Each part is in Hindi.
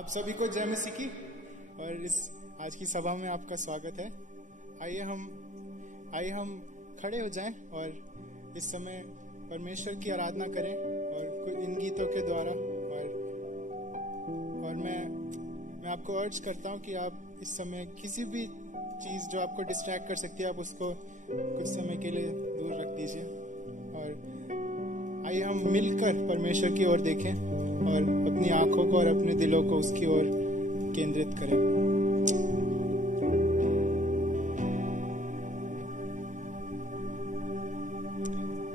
आप सभी को जय मसीह की। और इस आज की सभा में आपका स्वागत है। आइए हम खड़े हो जाएं और इस समय परमेश्वर की आराधना करें और इन गीतों के द्वारा। और मैं आपको अर्ज करता हूं कि आप इस समय किसी भी चीज़ जो आपको डिस्ट्रैक्ट कर सकती है, आप उसको कुछ समय के लिए दूर रख दीजिए। और आइए हम मिलकर परमेश्वर की ओर देखें और अपनी आंखों को और अपने दिलों को उसकी ओर केंद्रित करें।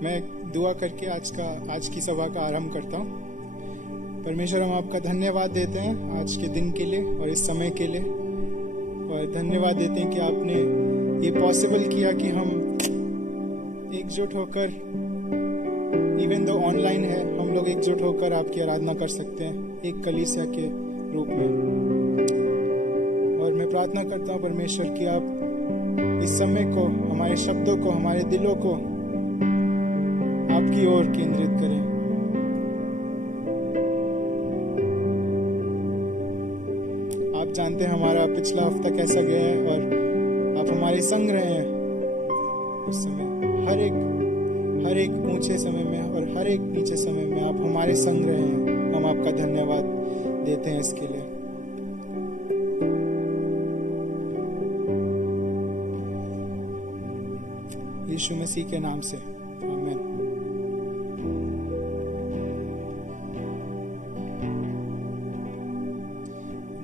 मैं दुआ करके आज की सभा का आरंभ करता हूं। परमेश्वर, हम आपका धन्यवाद देते हैं आज के दिन के लिए और इस समय के लिए, और धन्यवाद देते हैं कि आपने ये पॉसिबल किया कि हम एकजुट होकर, इवन दो ऑनलाइन है, हम लोग एकजुट होकर आपकी आराधना कर सकते हैं एक कलीसिया के रूप में। और मैं प्रार्थना करता हूँ परमेश्वर कि आप इस समय को, हमारे शब्दों को, हमारे दिलों को आपकी ओर केंद्रित करें। आप जानते हैं हमारा पिछला हफ्ता कैसा गया है और आप हमारे संग रहे हैं उस समय, हर एक ऊंचे समय में और हर एक नीचे समय में आप हमारे संग रहे हैं। हम आपका धन्यवाद देते हैं इसके लिए। यीशु मसीह के नाम से आमीन।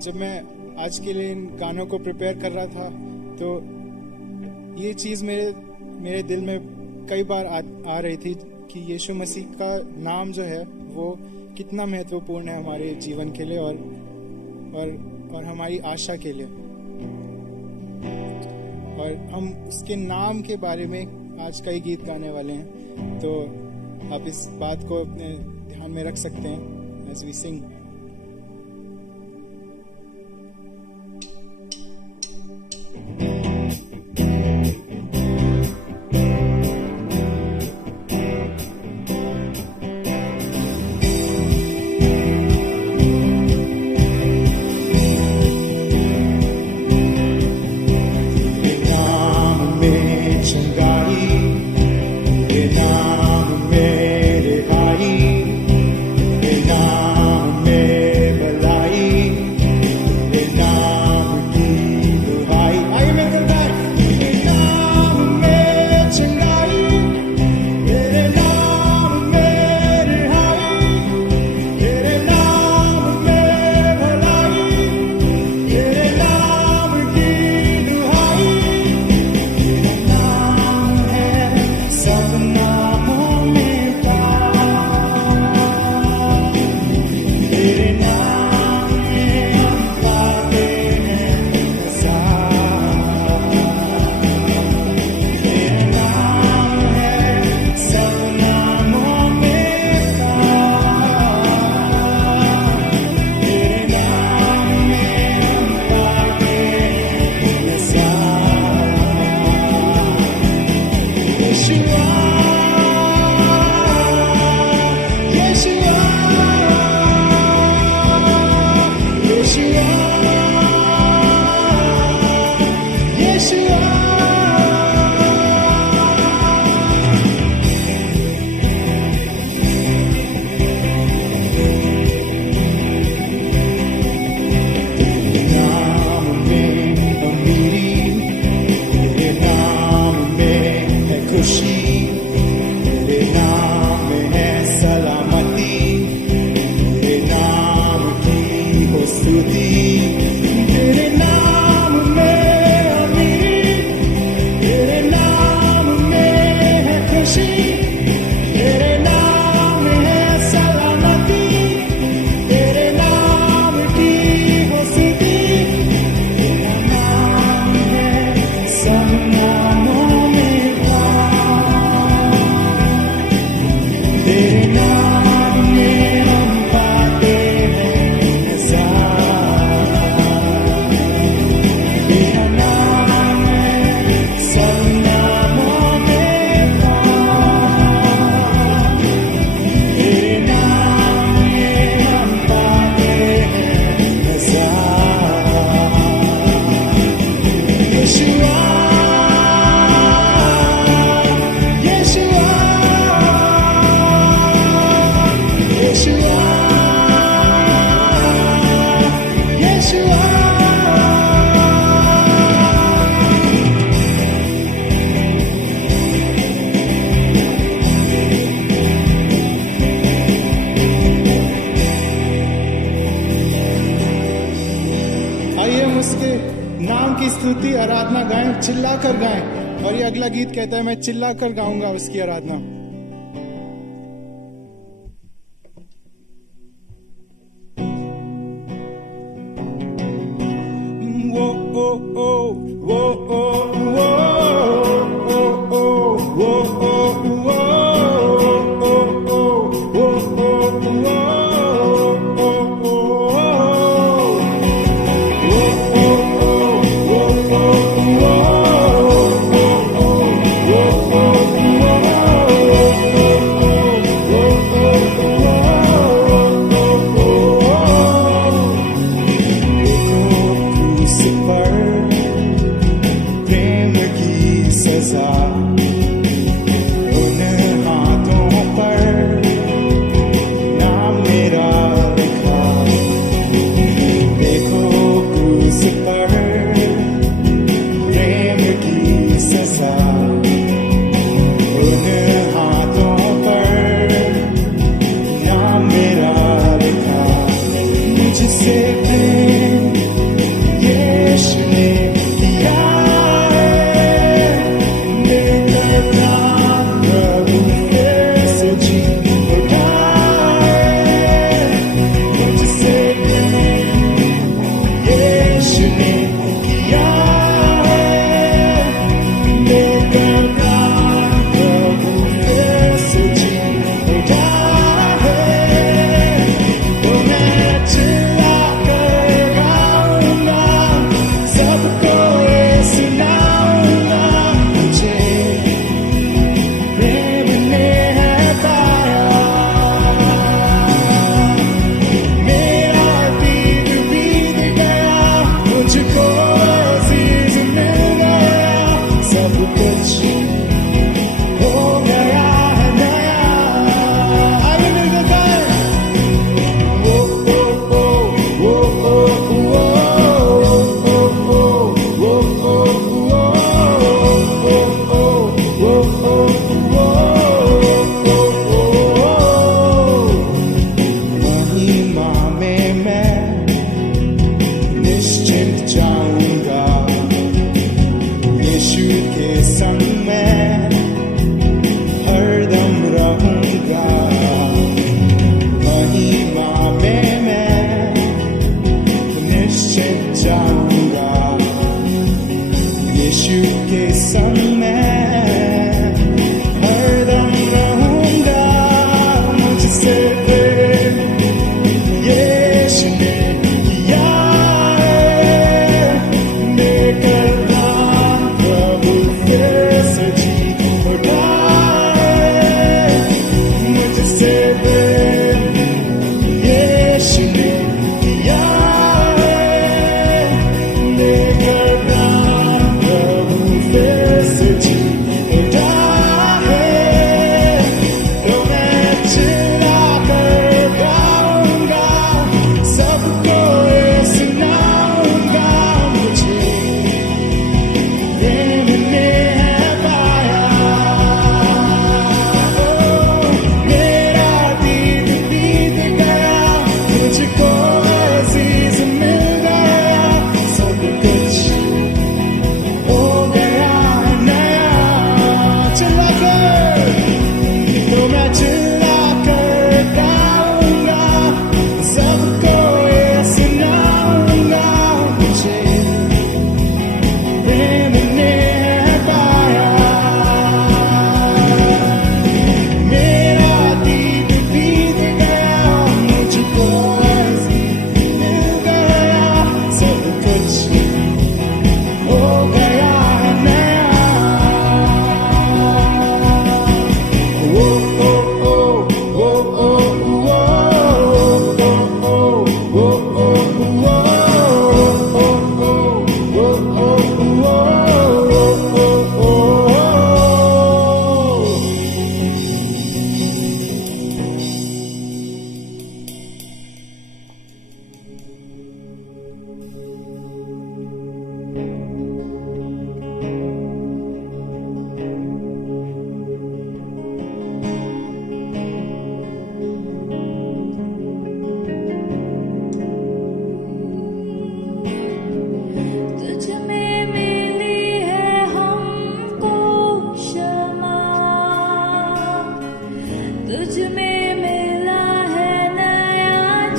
जब मैं आज के लिए इन गानों को प्रिपेयर कर रहा था तो ये चीज मेरे दिल में कई बार आ रही थी कि यीशु मसीह का नाम जो है वो कितना महत्वपूर्ण है हमारे जीवन के लिए और हमारी आशा के लिए। और हम उसके नाम के बारे में आज कई गीत गाने वाले हैं, तो आप इस बात को अपने ध्यान में रख सकते हैं as we sing। नाम की स्तुति आराधना गाएं, चिल्ला कर गाएं। और ये अगला गीत कहता है मैं चिल्ला कर गाऊंगा उसकी आराधना। वो ओ ओ वो ओ वो ओ ओ वो ओ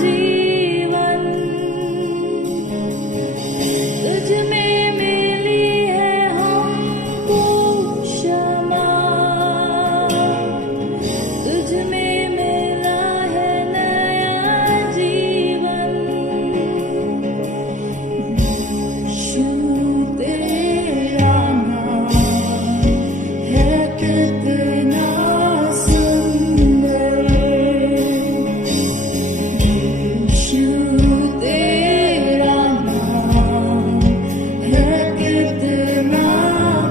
जीवन तुझ में मिली है हमको क्षमा, तुझ में मिला है नया जीवन। यीशु तेरा नाम है कितना सुंदर, यीशु तेरा नाम है कितना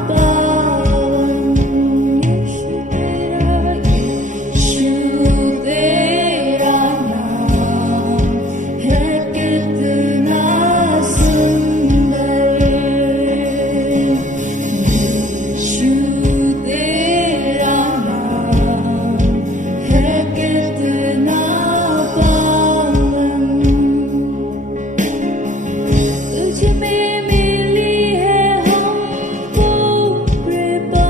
पावन। यीशु तेरा नाम है कितना सुंदर, यीशु तेरा नाम है कितना पावन। तुझ में मिली है हमको कृपा,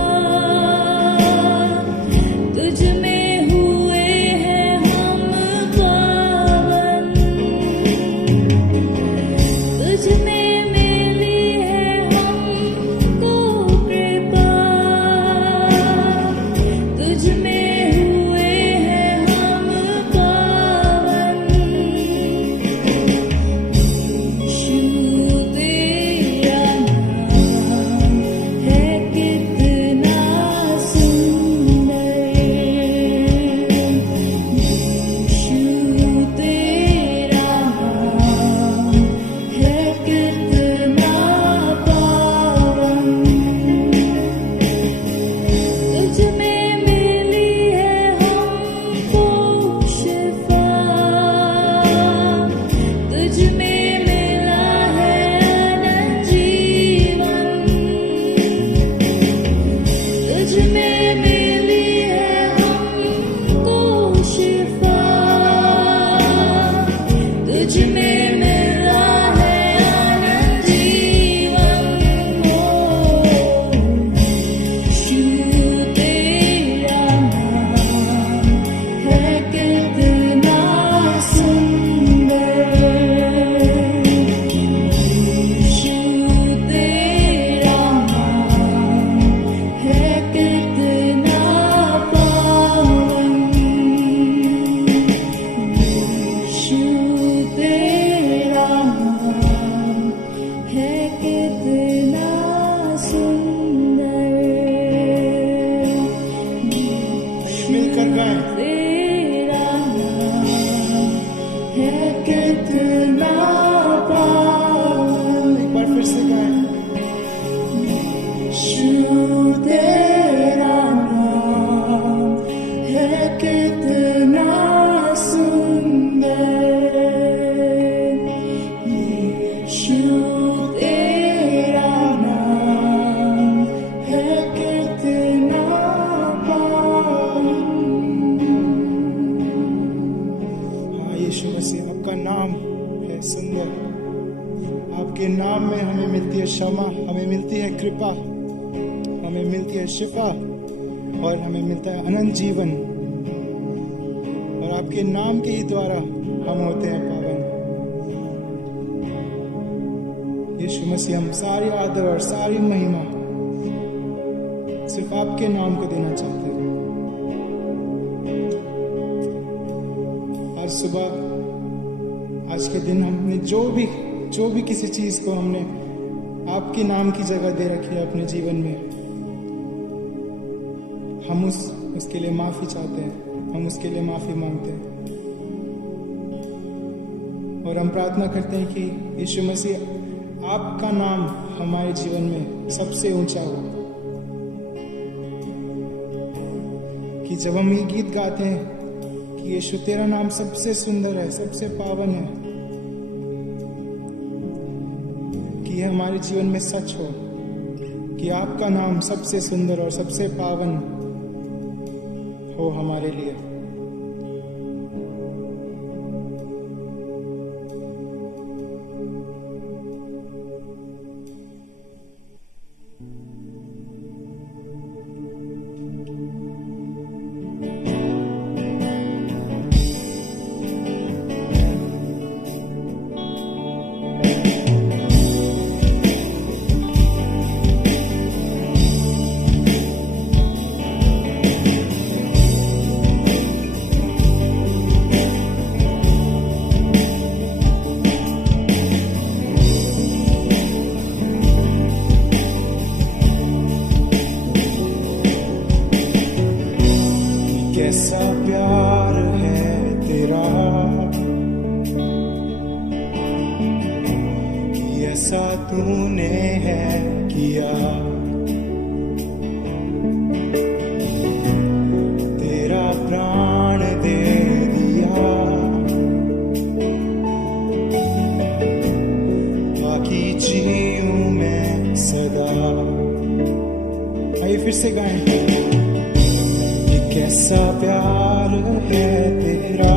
तुझ में हुए हैं हम पावन, तुझ में मिली है हमको कृपा, तुझ में हुए हैं हम पावन। यीशु तेरा नाम है कितना सुंदर, यीशु तेरा नाम है कितना पावन। तुझ में मिली है हमको शिफा, तुझ में मिला है अनंत जीवन, तुझ में मिली है हमको शिफा, तुझ में मिला है अनंत जीवन। यीशु तेरा नाम है कितना सुंदर, यीशु तेरा नाम है कितना पावन। यीशु तेरा नाम है कितना सुंदर, मिलकर गाएं। तेरा नाम है कितना पावन। एक बार फिर से गाएं। यीशु तेरा नाम है कितना सुंदर, यीशु तेरा नाम है कितना पावन। हाँ यीशु मसीह, आपका नाम है सुंदर। आपके नाम में हमें मिलती है क्षमा, हमें मिलती है कृपा, हमें मिलती है शिफा और हमें मिलता है अनंत जीवन। और आपके नाम के ही द्वारा हम होते हैं पावन। यीशु मसीह, हम सारी आदर और सारी महिमा सिर्फ आपके नाम को देना चाहते हैं। आज सुबह, आज के दिन हमने जो भी किसी चीज को हमने आपके नाम की जगह दे रखी है अपने जीवन में, हम उसके लिए माफी चाहते हैं, हम उसके लिए माफी मांगते हैं। और हम प्रार्थना करते हैं कि यीशु मसीह, आपका नाम हमारे जीवन में सबसे ऊंचा हो। कि जब हम ये गीत गाते हैं कि यीशु तेरा नाम सबसे सुंदर है, सबसे पावन है, कि ये हमारे जीवन में सच हो कि आपका नाम सबसे सुंदर और सबसे पावन हो हमारे लिए। कैसा तूने है किया, तेरा प्राण दे दिया ताकि जीऊं मैं सदा। आइए फिर से गाएं। ये कैसा प्यार है तेरा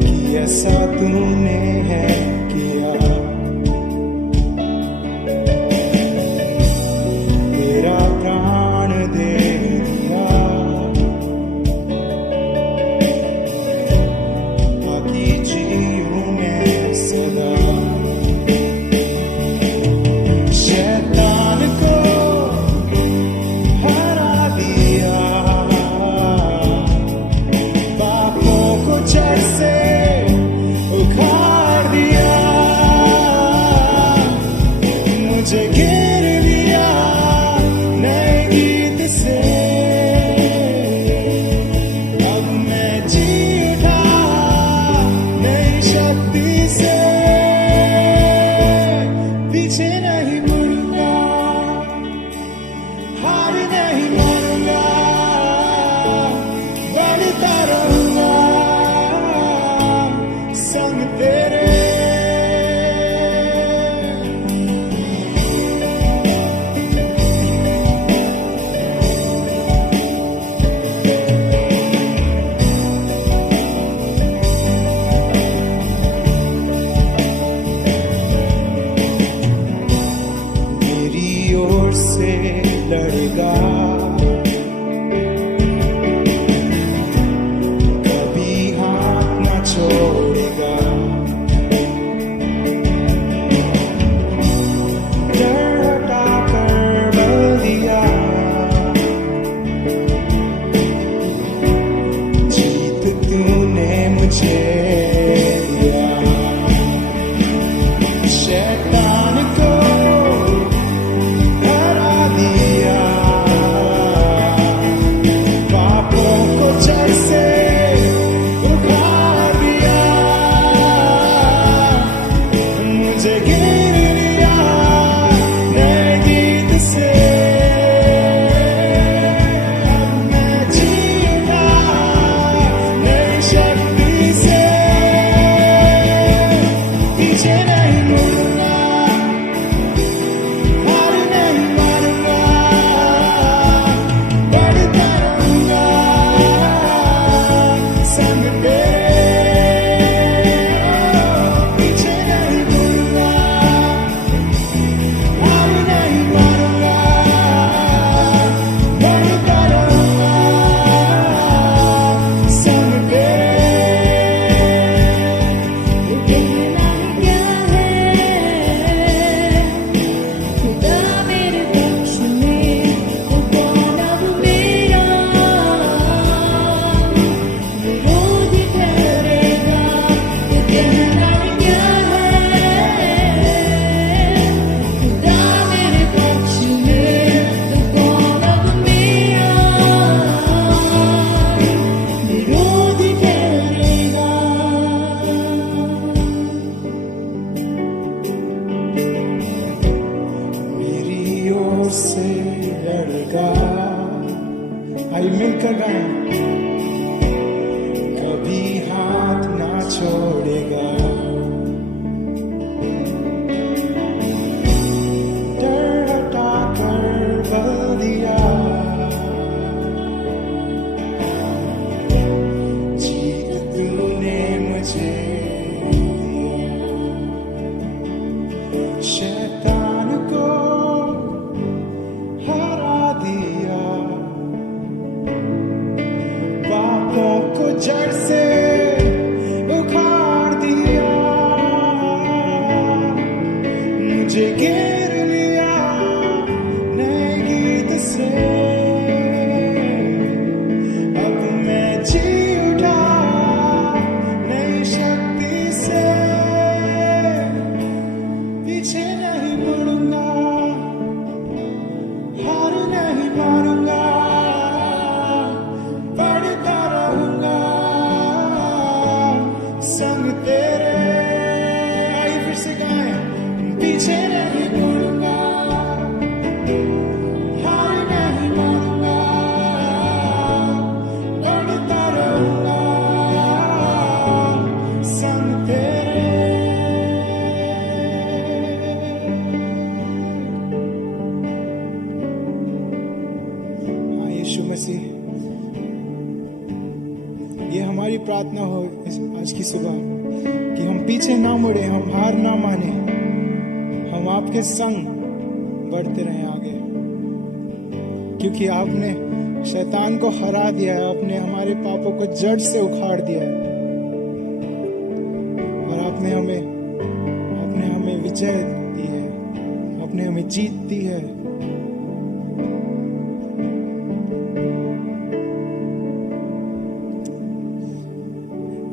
कि ऐसा तूने है किया, तेरा प्राण दे दिया ताकि जीऊं मैं सदा। शैतान को हरा दिया, पापों को जड़ से उखाड़ दिया, मुझे घेर लिया नए गीत से। अब मैं जी उठा नई शक्ति से, पीछे नहीं मुड़ूंगा, हार नहीं मानूंगा, बढ़ता रहूंगा संग तेरे। मेरी ओर से लड़ेगा, कभी हाथ न छोड़ेगा, डर हटाकर बल दिया, जीत तूने मुझे दिया। शैतान को हरा दिया, पापों को जड़ से उखाड़ दिया, मुझे घेर लिया नए गीत से। अब मैं जीऊंगा नई शक्ति से, पीछे नहीं मुड़ूंगा, हार नहीं मानूंगा, बढ़ता रहूंगा संग तेरे। पीछे नहीं मुड़ूंगा, हार नहीं मानूंगा, बढ़ता रहूंगा संग तेरे। कहना क्या है खुदा मेरे पक्ष में, तो कौन अब मेरा विरोधी ठहरेगा। तो कहना क्या है खुदा मेरे पक्ष में, तो कौन अब मेरा विरोधी ठहरेगा। मेरी ओर से लड़ेगा। आइए मिलकर गाएं। कभी हाथ ना छोड़ेगा, डर हटाकर बल दिया, जीत तूने मुझे दिया। शैतान को हरा दिया, पापों को जड़ से उखाड़ दिया, मुझे घेर लिया नए गीत से। अब मैं जी उठा नई शक्ति से, पीछे नहीं मुड़ूंगा, हार नहीं मानूंगा, बढ़ता रहूंगा हमारी प्रार्थना हो आज की सुबह कि हम पीछे ना मुड़े, हम हार ना माने, हम आपके संग बढ़ते रहें आगे, क्योंकि आपने शैतान को हरा दिया है, आपने हमारे पापों को जड़ से उखाड़ दिया है और आपने हमें विजय दी है, आपने हमें जीत दी है।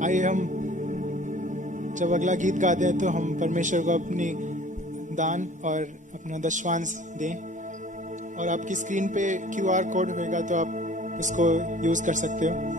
आइए हम जब अगला गीत गाते हैं तो हम परमेश्वर को अपनी दान और अपना दशवांश दें, और आपकी स्क्रीन पे QR कोड होगा तो आप उसको यूज कर सकते हो।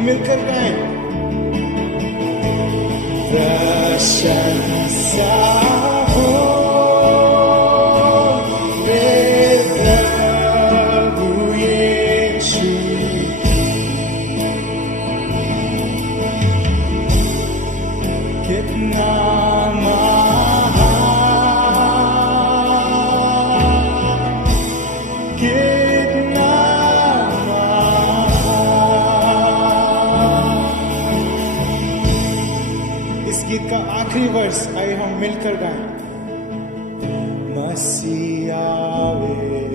मिलकर गाएं। प्रशंसा हो मेरे प्रभु यीशु की, कितना महान, कितना महान। इस गीत का आखिरी वर्ष आइए हम मिलकर गाएं। मसीह आवेगा,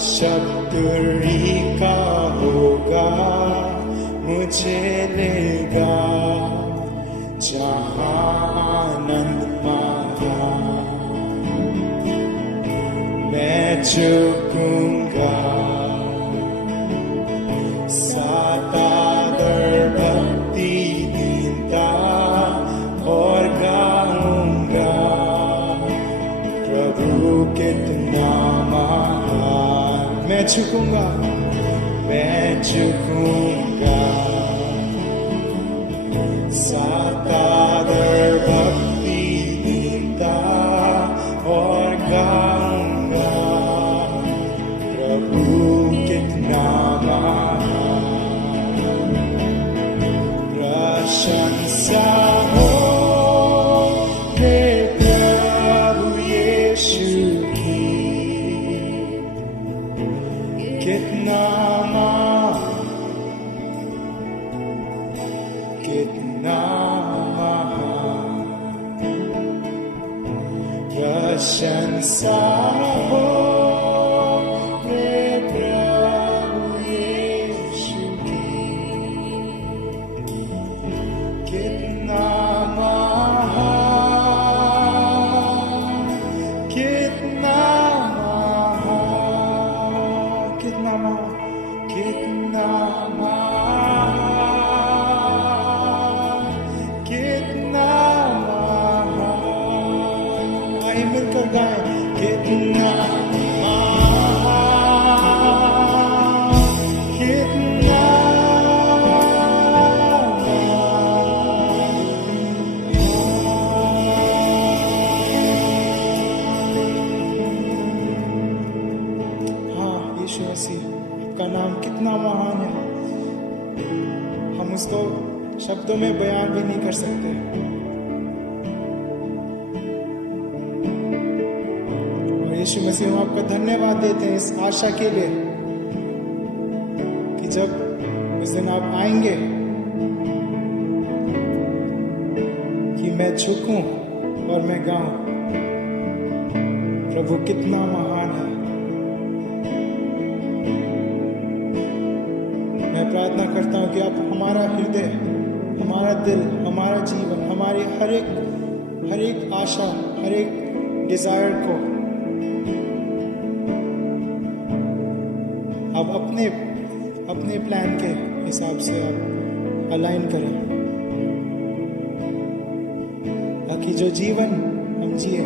शब्द का होगा, मुझे लेगा जहां आनंद महान। मैं झुकूंगा सातागर भक्ति दीनता और गाऊंगा प्रभु कितना महान। मैं झुकूंगा, मैं झुकूंगा सातागर भक्ति दीनता और गाऊंगा प्रभु कितना महान। प्रशंसा हो मेरे प्रभु यीशु की, कितना महान, कितना महान। प्रशंसा हो मेरे प्रभु यीशु की, कितना महान, कितना महान, कितना महान, कितना महान, कितना महान। आइए मिलकर गाएं। कितना महान, कितना महान। हाँ यीशु मसीह, आपका नाम कितना महान है, हम उसको शब्दों में बयान भी नहीं कर सकते। और यीशु मसीह, हम आपका धन्यवाद देते हैं इस आशा के लिए कि जब उस दिन आप आएंगे कि मैं झुकूं और मैं गाऊं प्रभु कितना महान है। मैं प्रार्थना करता हूं कि आप हमारा हृदय, हमारा दिल, हमारा जीवन, हमारी हर एक आशा, हर एक डिजायर को आप अपने प्लान के हिसाब से आप अलाइन करें, ताकि जो जीवन हम जिए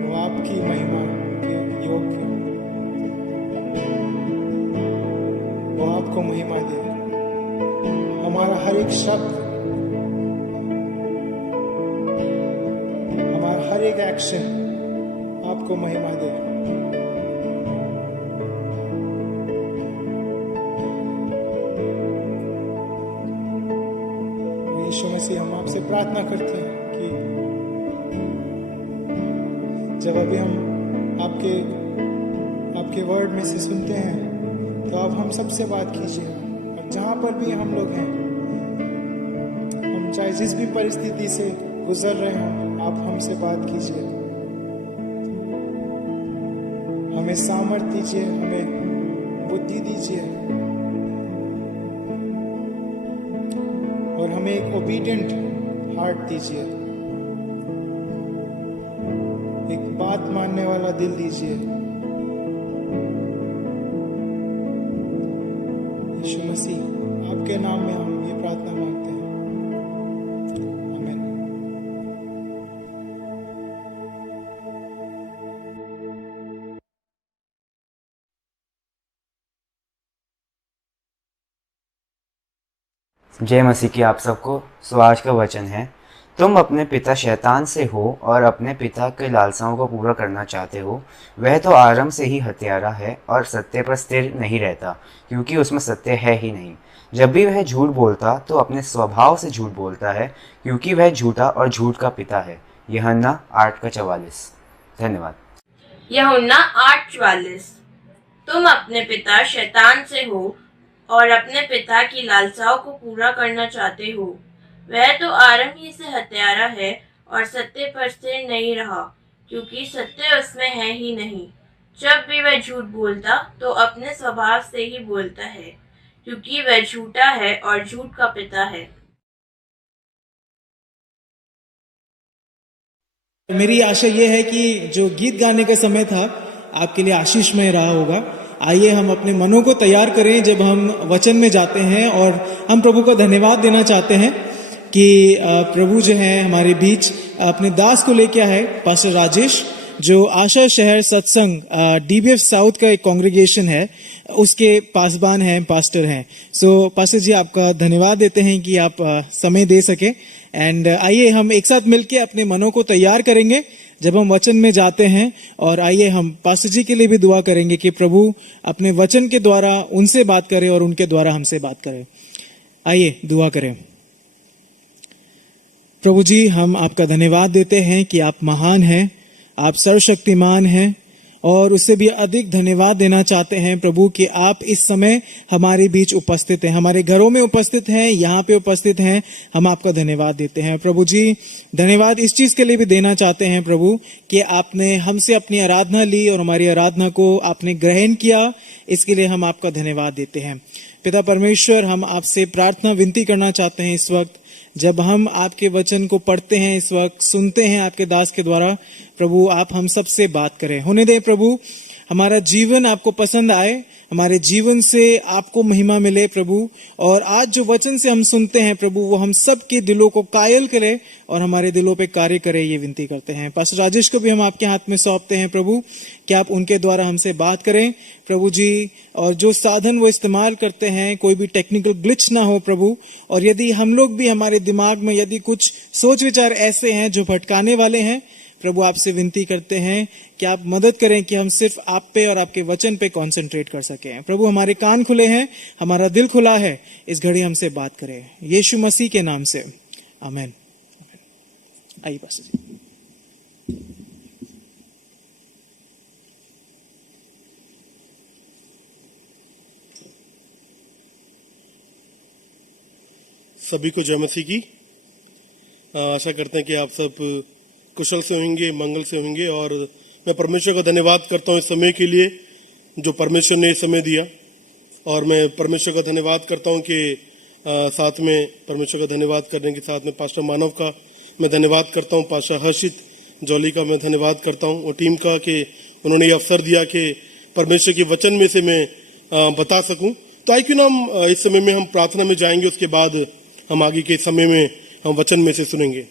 वो आपकी महिमा के योग्य, वो आपको महिमा दे। हमारा हर एक शब्द, हमारा हर एक एक्शन आपको महिमा दे। यीशु मसीह, हम आपसे प्रार्थना करते हैं कि जब अभी हम आपके वर्ड में से सुनते हैं तो आप हम सबसे बात कीजिए। और जहां पर भी हम लोग हैं, हम चाहे जिस भी परिस्थिति से गुजर रहे हों, आप हमसे बात कीजिए। हमें सामर्थ्य दीजिए, हमें बुद्धि दीजिए और हमें एक ओबीडिएंट हार्ट दीजिए, एक बात मानने वाला दिल दीजिए। यीशु मसीह, आपके नाम में हम ये प्रार्थना मांगते हैं। जय मसीह की आप सबको। सो आज का वचन है, तुम अपने पिता शैतान से हो और अपने पिता के लालसाओं को पूरा करना चाहते हो। वह तो आरंभ से ही हत्यारा है और सत्य पर स्थिर नहीं रहता, क्योंकि उसमें सत्य है ही नहीं। जब भी वह झूठ बोलता तो अपने स्वभाव से झूठ बोलता है, क्योंकि वह झूठा और झूठ का पिता है। यूहन्ना 8:44। धन्यवाद। यूहन्ना 8:44। तुम अपने पिता शैतान से हो और अपने पिता की लालसाओं को पूरा करना चाहते हो। वह तो आरंभ ही से हत्यारा है और सत्य पर स्थिर नहीं रहा, क्योंकि सत्य उसमें है ही नहीं। जब भी वह झूठ बोलता तो अपने स्वभाव से ही बोलता है, क्योंकि वह झूठा है और झूठ का पिता है। मेरी आशा ये है कि जो गीत गाने का समय था आपके लिए आशीषमय रहा होगा। आइए हम अपने मनों को तैयार करें जब हम वचन में जाते हैं, और हम प्रभु को धन्यवाद देना चाहते हैं कि प्रभु जो है हमारे बीच अपने दास को लेके आए, पास्टर राजेश, जो आशा शहर सत्संग DBF साउथ का एक कांग्रेगेशन है, उसके पासबान हैं, पास्टर हैं। सो पास्टर जी, आपका धन्यवाद देते हैं कि आप समय दे सके। एंड आइए हम एक साथ मिलके अपने मनों को तैयार करेंगे जब हम वचन में जाते हैं, और आइए हम पास्टर जी के लिए भी दुआ करेंगे कि प्रभु अपने वचन के द्वारा उनसे बात करे और उनके द्वारा हमसे बात करे। आइए दुआ करें। प्रभु जी, हम आपका धन्यवाद देते हैं कि आप महान हैं, आप सर्वशक्तिमान हैं, और उससे भी अधिक धन्यवाद देना चाहते हैं प्रभु कि आप इस समय हमारे बीच उपस्थित हैं, हमारे घरों में उपस्थित हैं, यहाँ पे उपस्थित हैं। हम आपका धन्यवाद देते हैं प्रभु जी। धन्यवाद इस चीज के लिए भी देना चाहते हैं प्रभु कि आपने हमसे अपनी आराधना ली और हमारी आराधना को आपने ग्रहण किया। इसके लिए हम आपका धन्यवाद देते हैं। पिता परमेश्वर, हम आपसे प्रार्थना विनती करना चाहते हैं इस वक्त जब हम आपके वचन को पढ़ते हैं, इस वक्त सुनते हैं आपके दास के द्वारा। प्रभु, आप हम सबसे बात करें। होने दे प्रभु, हमारा जीवन आपको पसंद आए, हमारे जीवन से आपको महिमा मिले प्रभु। और आज जो वचन से हम सुनते हैं प्रभु, वो हम सब के दिलों को कायल करे और हमारे दिलों पे कार्य करे, ये विनती करते हैं। पास्टर राजेश को भी हम आपके हाथ में सौंपते हैं प्रभु कि आप उनके द्वारा हमसे बात करें प्रभु जी। और जो साधन वो इस्तेमाल करते हैं, कोई भी टेक्निकल ग्लिच ना हो प्रभु। और यदि हम लोग भी, हमारे दिमाग में यदि कुछ सोच विचार ऐसे हैं जो भटकाने वाले हैं प्रभु, आपसे विनती करते हैं कि आप मदद करें कि हम सिर्फ आप पे और आपके वचन पे कंसंट्रेट कर सकें। प्रभु, हमारे कान खुले हैं, हमारा दिल खुला है, इस घड़ी हमसे बात करें यीशु मसीह के नाम से, आमीन। आइए पास्टर जी। सभी को जय मसीह की। आशा करते हैं कि आप सब कुशल से होंगे, मंगल से होंगे। और मैं परमेश्वर का धन्यवाद करता हूं इस समय के लिए जो परमेश्वर ने समय दिया। और मैं परमेश्वर का धन्यवाद करता हूं कि साथ में परमेश्वर का धन्यवाद करने के साथ में पास्टर मानव का मैं धन्यवाद करता हूं, पास्टर हर्षित जौली का मैं धन्यवाद करता हूं, और टीम का कि उन्होंने ये अवसर दिया कि परमेश्वर के वचन में से मैं बता सकूं। तो आई क्यों ना हम इस समय में हम प्रार्थना में जाएंगे, उसके बाद हम आगे के समय में हम वचन में से सुनेंगे।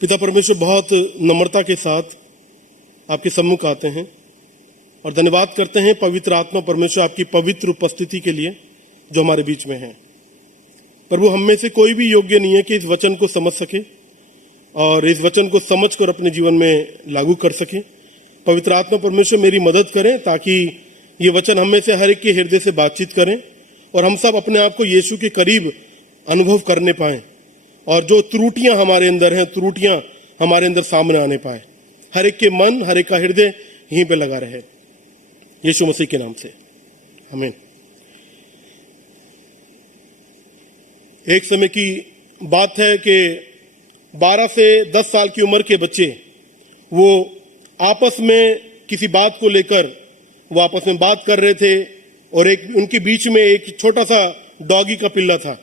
पिता परमेश्वर, बहुत नम्रता के साथ आपके सम्मुख आते हैं और धन्यवाद करते हैं पवित्र आत्मा परमेश्वर आपकी पवित्र उपस्थिति के लिए जो हमारे बीच में है। प्रभु, हम में से कोई भी योग्य नहीं है कि इस वचन को समझ सके और इस वचन को समझकर अपने जीवन में लागू कर सके। पवित्र आत्मा परमेश्वर मेरी मदद करें ताकि ये वचन हम में से हर एक के हृदय से बातचीत करें और हम सब अपने आप को यीशु के करीब अनुभव करने पाएं, और जो त्रुटियां हमारे अंदर हैं, त्रुटियां हमारे अंदर सामने आने पाए। हर एक के मन, हर एक का हृदय यहीं पे लगा रहे, यीशु मसीह के नाम से, आमीन। एक समय की बात है कि 12 से 10 साल की उम्र के बच्चे वो आपस में किसी बात को लेकर वो आपस में बात कर रहे थे, और एक उनके बीच में एक छोटा सा डॉगी का पिल्ला था,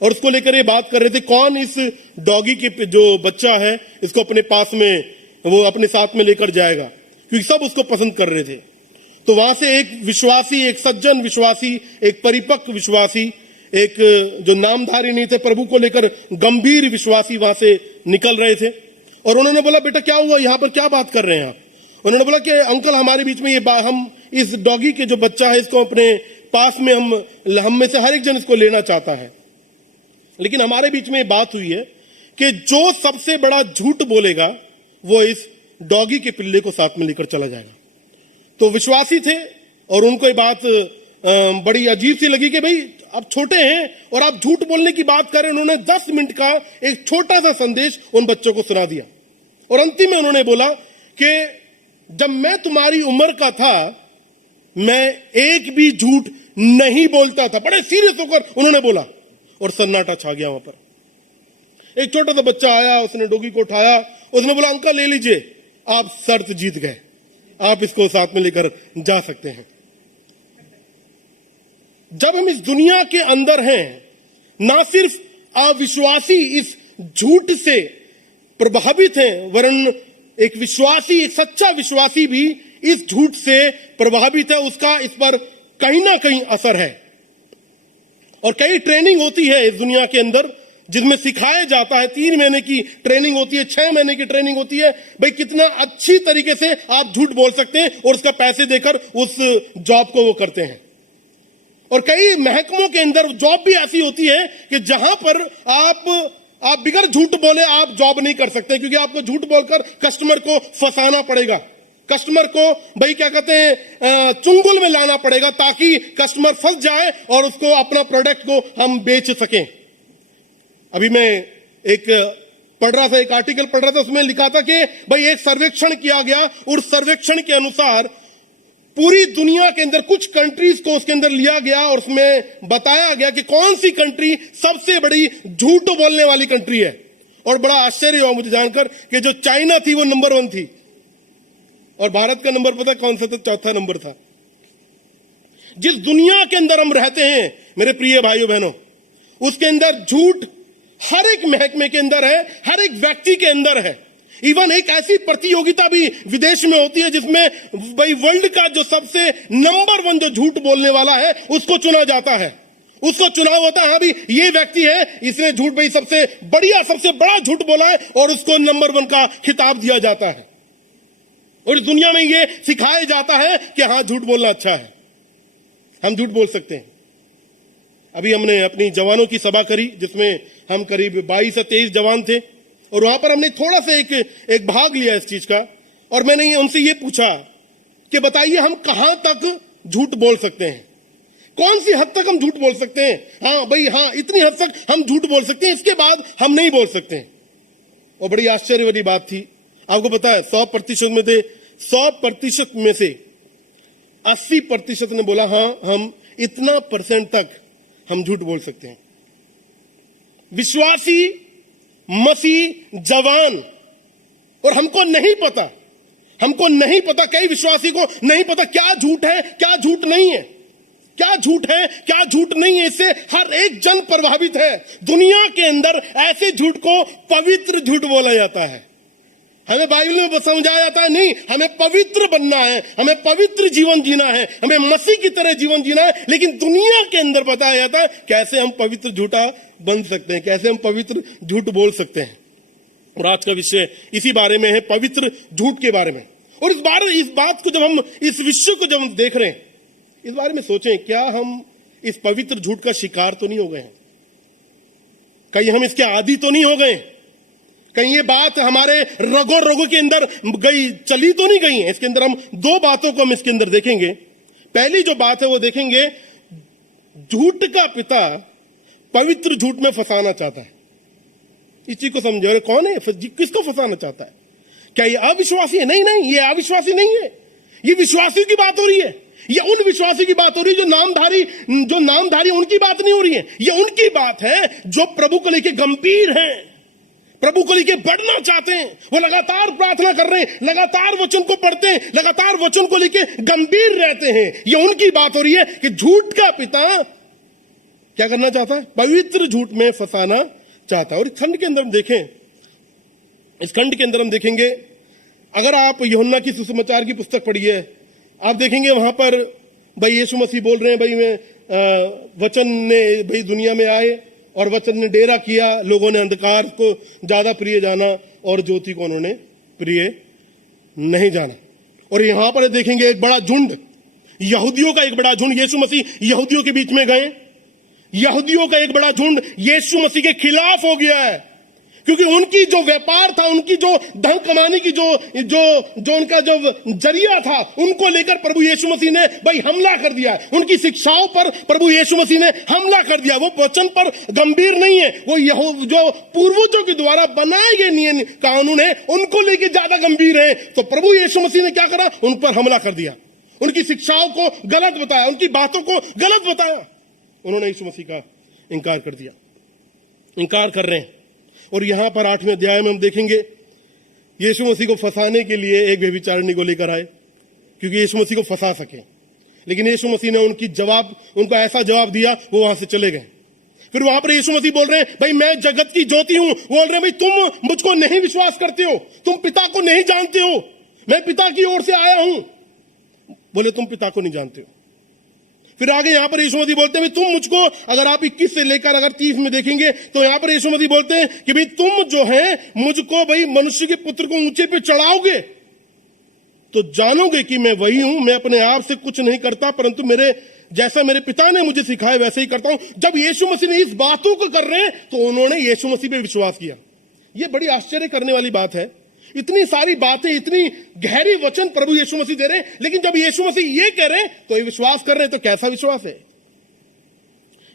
और उसको लेकर ये बात कर रहे थे कौन इस डॉगी के जो बच्चा है इसको अपने पास में वो अपने साथ में लेकर जाएगा, क्योंकि सब उसको पसंद कर रहे थे। तो वहां से एक विश्वासी, एक सज्जन विश्वासी, एक परिपक्व विश्वासी, एक जो नामधारी नहीं थे, प्रभु को लेकर गंभीर विश्वासी वहां से निकल रहे थे। और उन्होंने बोला, बेटा क्या हुआ, यहाँ पर क्या बात कर रहे हैं आप? उन्होंने बोला कि अंकल, हमारे बीच में ये हम इस डॉगी के जो बच्चा है इसको अपने पास में हम में से हर एक जन इसको लेना चाहता है। लेकिन हमारे बीच में बात हुई है कि जो सबसे बड़ा झूठ बोलेगा वो इस डॉगी के पिल्ले को साथ में लेकर चला जाएगा। तो विश्वासी थे और उनको ये बात बड़ी अजीब सी लगी कि भाई आप छोटे हैं और आप झूठ बोलने की बात करें। उन्होंने 10 मिनट का एक छोटा सा संदेश उन बच्चों को सुना दिया और अंतिम में उन्होंने बोला कि जब मैं तुम्हारी उम्र का था मैं एक भी झूठ नहीं बोलता था। बड़े सीरियस होकर उन्होंने बोला और सन्नाटा छा गया वहां पर। एक छोटा सा बच्चा आया, उसने डॉगी को उठाया, उसने बोला अंकल ले लीजिए, आप शर्त जीत गए, आप इसको साथ में लेकर जा सकते हैं। जब हम इस दुनिया के अंदर हैं, ना सिर्फ अविश्वासी इस झूठ से प्रभावित हैं, वरन एक विश्वासी, एक सच्चा विश्वासी भी इस झूठ से प्रभावित है। उसका इस पर कहीं ना कहीं असर है। और कई ट्रेनिंग होती है इस दुनिया के अंदर जिसमें सिखाया जाता है। 3 महीने की ट्रेनिंग होती है, 6 महीने की ट्रेनिंग होती है, भाई कितना अच्छी तरीके से आप झूठ बोल सकते हैं और उसका पैसे देकर उस जॉब को वो करते हैं। और कई महकमों के अंदर जॉब भी ऐसी होती है कि जहां पर आप बिगर झूठ बोले आप जॉब नहीं कर सकते, क्योंकि आपको झूठ बोलकर कस्टमर को फंसाना पड़ेगा, कस्टमर को भाई क्या कहते हैं चुंगल में लाना पड़ेगा ताकि कस्टमर फंस जाए और उसको अपना प्रोडक्ट को हम बेच सकें। अभी मैं एक आर्टिकल पढ़ रहा था, उसमें लिखा था कि भाई एक सर्वेक्षण किया गया और सर्वेक्षण के अनुसार पूरी दुनिया के अंदर कुछ कंट्रीज को उसके अंदर लिया गया और उसमें बताया गया कि कौन सी कंट्री सबसे बड़ी झूठ बोलने वाली कंट्री है। और बड़ा आश्चर्य हुआ मुझे जानकर कि जो चाइना थी वो नंबर 1 थी और भारत का नंबर पता कौन सा था? चौथा नंबर था। जिस दुनिया के अंदर हम रहते हैं मेरे प्रिय भाइयों बहनों, उसके अंदर झूठ हर एक महकमे के अंदर है, हर एक व्यक्ति के अंदर है। इवन एक ऐसी प्रतियोगिता भी विदेश में होती है जिसमें भाई वर्ल्ड का जो सबसे नंबर 1 जो झूठ बोलने वाला है उसको चुना जाता है, उसको चुनाव होता है। हाँ भी ये व्यक्ति है, इसने झूठ भाई सबसे बड़ा झूठ बोला है और उसको नंबर 1 का खिताब दिया जाता है। और इस दुनिया में ये सिखाया जाता है कि हाँ झूठ बोलना अच्छा है, हम झूठ बोल सकते हैं। अभी हमने अपनी जवानों की सभा करी जिसमें हम करीब 22 से 23 जवान थे और वहां पर हमने थोड़ा सा एक भाग लिया इस चीज का। और मैंने उनसे ये पूछा कि बताइए हम कहां तक झूठ बोल सकते हैं, कौन सी हद तक हम झूठ बोल सकते हैं। हाँ भाई हाँ इतनी हद तक हम झूठ बोल सकते हैं, इसके बाद हम नहीं बोल सकते हैं। और बड़ी आश्चर्य वाली बात थी, आपको पता है 100% में थे, 100% में से 80% ने बोला हाँ हम इतना % तक हम झूठ बोल सकते हैं। विश्वासी मसीह जवान, और हमको नहीं पता, कई विश्वासी को नहीं पता क्या झूठ है क्या झूठ नहीं है, क्या झूठ है क्या झूठ नहीं है। इससे हर एक जन प्रभावित है। दुनिया के अंदर ऐसे झूठ को पवित्र झूठ बोला जाता है। हमें बाइबल में समझाया जाता है नहीं, हमें पवित्र बनना है, हमें पवित्र जीवन जीना है, हमें मसीह की तरह जीवन जीना है। लेकिन दुनिया के अंदर बताया जाता है कैसे हम पवित्र झूठा बन सकते हैं, कैसे हम पवित्र झूठ बोल सकते हैं। और आज का विषय इसी बारे में है, पवित्र झूठ के बारे में। और इस बात को जब हम इस विषय को जब हम देख रहे हैं, इस बारे में सोचें क्या हम इस पवित्र झूठ का शिकार तो नहीं हो गए हैं? कहीं हम इसके आदी तो नहीं हो गए? कहीं ये बात हमारे रगों के अंदर चली तो नहीं गई है? इसके अंदर हम 2 बातों को हम इसके अंदर देखेंगे। पहली जो बात है वो देखेंगे, झूठ का पिता पवित्र झूठ में फंसाना चाहता है। इस चीज को समझो, अरे कौन है, किसको फंसाना चाहता है? क्या ये अविश्वासी है? नहीं, ये अविश्वासी नहीं है, ये विश्वासियों की बात हो रही है। ये उन विश्वासी की बात हो रही है जो नामधारी उनकी बात नहीं हो रही है। ये उनकी बात है जो प्रभु को लेके गंभीर हैं, प्रभु को लेके बढ़ना चाहते हैं। वो लगातार प्रार्थना कर रहे हैं, लगातार वचन को पढ़ते हैं, लगातार वचन को लेके गंभीर रहते हैं। ये उनकी बात हो रही है कि झूठ का पिता क्या करना चाहता है? पवित्र झूठ में फंसाना चाहता है। और इस खंड के अंदर हम देखें, इस खंड के अंदर हम देखेंगे, अगर आप यूहन्ना की सुसमाचार की पुस्तक पढ़िए, आप देखेंगे वहां पर भाई यीशु मसीह बोल रहे हैं, भाई वचन ने भाई दुनिया में आए और वचन ने डेरा किया, लोगों ने अंधकार को ज्यादा प्रिय जाना और ज्योति को उन्होंने प्रिय नहीं जाना। और यहां पर देखेंगे एक बड़ा झुंड, यहूदियों का एक बड़ा झुंड, यीशु मसीह यहूदियों के बीच में गए, यहूदियों का एक बड़ा झुंड यीशु मसीह के खिलाफ हो गया है, क्योंकि उनकी जो व्यापार था, उनकी जो धन कमाने की जो जो जो उनका जो जरिया था, उनको लेकर प्रभु यीशु मसीह ने भाई हमला कर दिया। उनकी शिक्षाओं पर प्रभु यीशु मसीह ने हमला कर दिया। वो वचन पर गंभीर नहीं है, वो जो पूर्वजों के द्वारा बनाए गए नियम कानून है उनको लेकर ज्यादा गंभीर है। तो प्रभु यीशु मसीह ने क्या करा, उन पर हमला कर दिया, उनकी शिक्षाओं को गलत बताया, उनकी बातों को गलत बताया। उन्होंने यीशु मसीह का इंकार कर दिया, इंकार कर रहे हैं। और यहां पर 8वें अध्याय में हम देखेंगे यीशु मसीह को फंसाने के लिए एक व्यभिचारिणी को लेकर आए, क्योंकि यीशु मसीह को फंसा सके। लेकिन यीशु मसीह ने उनको ऐसा जवाब दिया, वो वहां से चले गए। फिर वहां पर यीशु मसीह बोल रहे हैं, भाई मैं जगत की ज्योति हूं। बोल रहे हैं, भाई तुम मुझको नहीं विश्वास करते हो, तुम पिता को नहीं जानते हो, मैं पिता की ओर से आया हूं। बोले तुम पिता को नहीं जानते हो। फिर आगे यहां पर यीशु मसीह बोलते हैं, तुम मुझको, अगर आप 21 से लेकर अगर 30 में देखेंगे तो यहां पर यीशु मसीह बोलते हैं कि भाई तुम जो है मुझको भाई मनुष्य के पुत्र को ऊंचे पे चढ़ाओगे तो जानोगे कि मैं वही हूं। मैं अपने आप से कुछ नहीं करता, परंतु जैसा मेरे पिता ने मुझे सिखाया वैसे ही करता हूं। जब यीशु मसीह ने इस बातों को कर रहे हैं तो उन्होंने यीशु मसीह पे विश्वास किया। यह बड़ी आश्चर्य करने वाली बात है। इतनी सारी बातें, इतनी गहरी वचन प्रभु यीशु मसीह दे रहे हैं, लेकिन जब यीशु मसीह ये कह रहे हैं तो ये विश्वास कर रहे हैं। तो कैसा विश्वास है?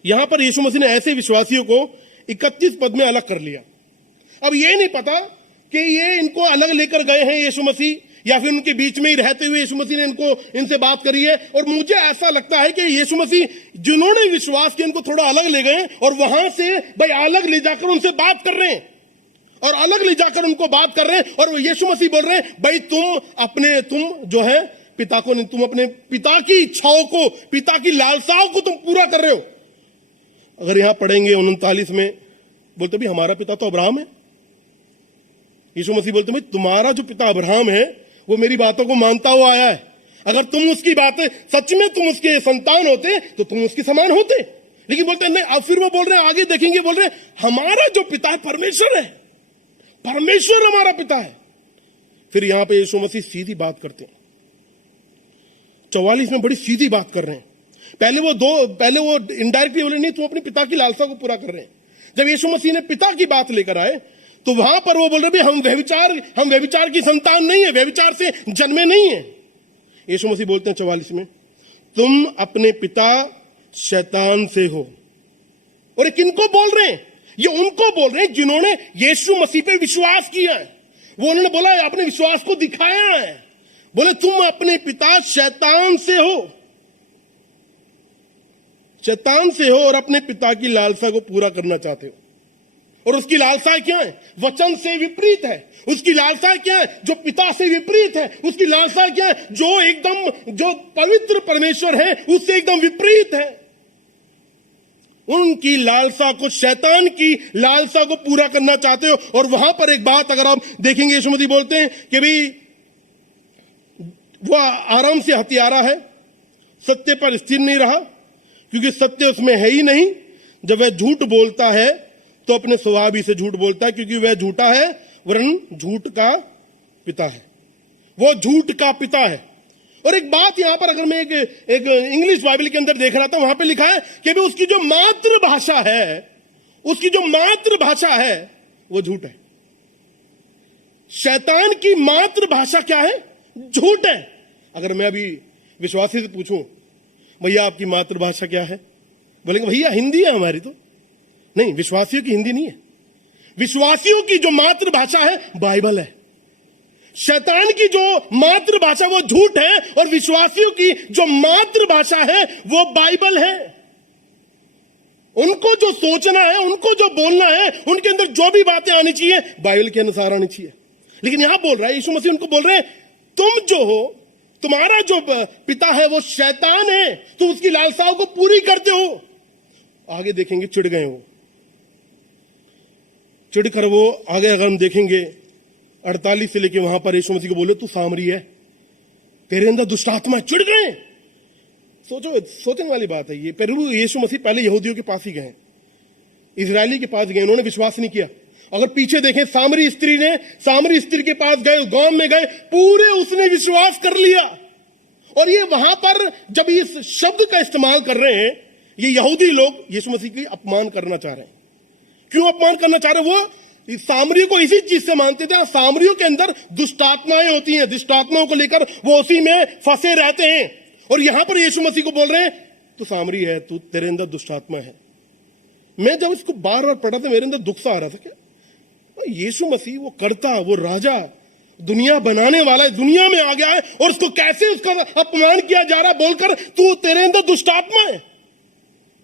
यहां पर यीशु मसीह ने ऐसे विश्वासियों को 31 पद में अलग कर लिया। अब ये नहीं पता कि ये इनको अलग लेकर गए हैं यीशु मसीह, या फिर उनके बीच में ही रहते हुए यीशु मसीह ने इनसे बात करी है। और मुझे ऐसा लगता है कि यीशु मसीह जिन्होंने विश्वास किया इनको थोड़ा अलग ले गए और वहां से भाई अलग ले जाकर उनसे बात कर रहे हैं, और अलग ले जाकर उनको बात कर रहे हैं। और यीशु मसीह बोल रहे हैं, भाई तुम जो है पिता को नहीं, तुम अपने पिता की इच्छाओं को, पिता की लालसाओं को तुम पूरा कर रहे हो। अगर यहां पढ़ेंगे 39 में, बोलते भी हमारा पिता तो अब्राहम है। यीशु मसीह बोलते भाई तुम्हारा जो पिता अब्राहम है वो मेरी बातों को मानता हुआ आया है। अगर तुम उसकी बातें सच में तुम उसके संतान होते तो तुम उसके समान होते। लेकिन बोलते नहीं। अब फिर वो बोल रहे हैं, आगे देखेंगे, बोल रहे हैं हमारा जो पिता है परमेश्वर है, परमेश्वर हमारा पिता है। फिर यहां पे यीशु मसीह सीधी बात करते हैं। 44 में बड़ी सीधी बात कर रहे हैं। पहले वो इनडायरेक्टली बोले नहीं, तुम अपने पिता की लालसा को पूरा कर रहे हैं। जब यीशु मसीह ने पिता की बात लेकर आए तो वहां पर वो बोल रहे हम व्यभिचार की संतान नहीं है, व्यभिचार से जन्मे नहीं है। यीशु मसीह बोलते हैं 44 में, तुम अपने पिता शैतान से हो। और ये किनको बोल रहे हैं? ये उनको बोल रहे हैं जिन्होंने यीशु मसीह पे विश्वास किया है। वो उन्होंने बोला है, अपने विश्वास को दिखाया है। बोले तुम अपने पिता शैतान से हो, शैतान से हो और अपने पिता की लालसा को पूरा करना चाहते हो। और उसकी लालसा क्या है? वचन से विपरीत है। उसकी लालसा क्या है? जो पिता से विपरीत है। उसकी लालसा क्या है? जो पवित्र परमेश्वर है उससे एकदम विपरीत है। उनकी लालसा को, शैतान की लालसा को पूरा करना चाहते हो। और वहां पर एक बात अगर आप देखेंगे, यीशु मसीह बोलते हैं कि भाई वो आराम से हत्यारा है, सत्य पर स्थिर नहीं रहा, क्योंकि सत्य उसमें है ही नहीं। जब वह झूठ बोलता है तो अपने स्वभाव ही से झूठ बोलता है, क्योंकि वह झूठा है वरन झूठ का पिता है। वो झूठ का पिता है। और एक बात यहां पर अगर मैं एक इंग्लिश बाइबल के अंदर देख रहा था, वहां पे लिखा है कि भी उसकी जो मातृभाषा है वो झूठ है। शैतान की मातृभाषा क्या है? झूठ है। अगर मैं अभी विश्वासी से पूछूं, भैया आपकी मातृभाषा क्या है? बोलेंगे भैया हिंदी है हमारी। तो नहीं, विश्वासियों की हिंदी नहीं है। विश्वासियों की जो मातृभाषा है बाइबल है। शैतान की जो मातृभाषा वो झूठ है, और विश्वासियों की जो मातृभाषा है वो बाइबल है। उनको जो सोचना है, उनको जो बोलना है, उनके अंदर जो भी बातें आनी चाहिए बाइबल के अनुसार आनी चाहिए। लेकिन यहां बोल रहा है यीशु मसीह, उनको बोल रहे हैं तुम जो हो, तुम्हारा जो पिता है वो शैतान है, तो उसकी लालसाओं को पूरी करते हो। आगे देखेंगे चिढ़ गए, वो चिढ़कर वो आगे अगर हम देखेंगे 48 से लेके वहां पर यीशु मसीह को बोले तू सामरी है, तेरे अंदर दुष्ट आत्मा है। चिढ़ गए। सोचने वाली बात है ये। प्रभु यीशु मसीह पहले यहूदियों के पास ही गए, इजरायली के पास गए, उन्होंने विश्वास नहीं किया। अगर पीछे देखें सामरी स्त्री के पास गए, गांव में गए, पूरे उसने विश्वास कर लिया और ये वहां पर जब इस शब्द का इस्तेमाल कर रहे हैं, ये यहूदी लोग यीशु मसीह की अपमान करना चाह रहे हैं। क्यों अपमान करना चाह रहे हैं? वो सामरियों को इसी चीज से मानते थे। सामरियों के अंदर दुष्ट आत्माएं होती हैं, दुष्ट आत्माओं को लेकर वो उसी में फंसे रहते हैं। और यहां पर यीशु मसीह को बोल रहे हैं, तू सामरी है, तू, तेरे अंदर दुष्ट आत्मा है। मैं जब इसको बार बार पढ़ा था, मेरे अंदर दुख सा आ रहा था। क्या यीशु मसीह, वो कर्ता, वो राजा, दुनिया बनाने वाला है, दुनिया में आ गया है और उसको कैसे उसका अपमान किया जा रहा है बोलकर, तू, तेरे अंदर दुष्ट आत्मा है।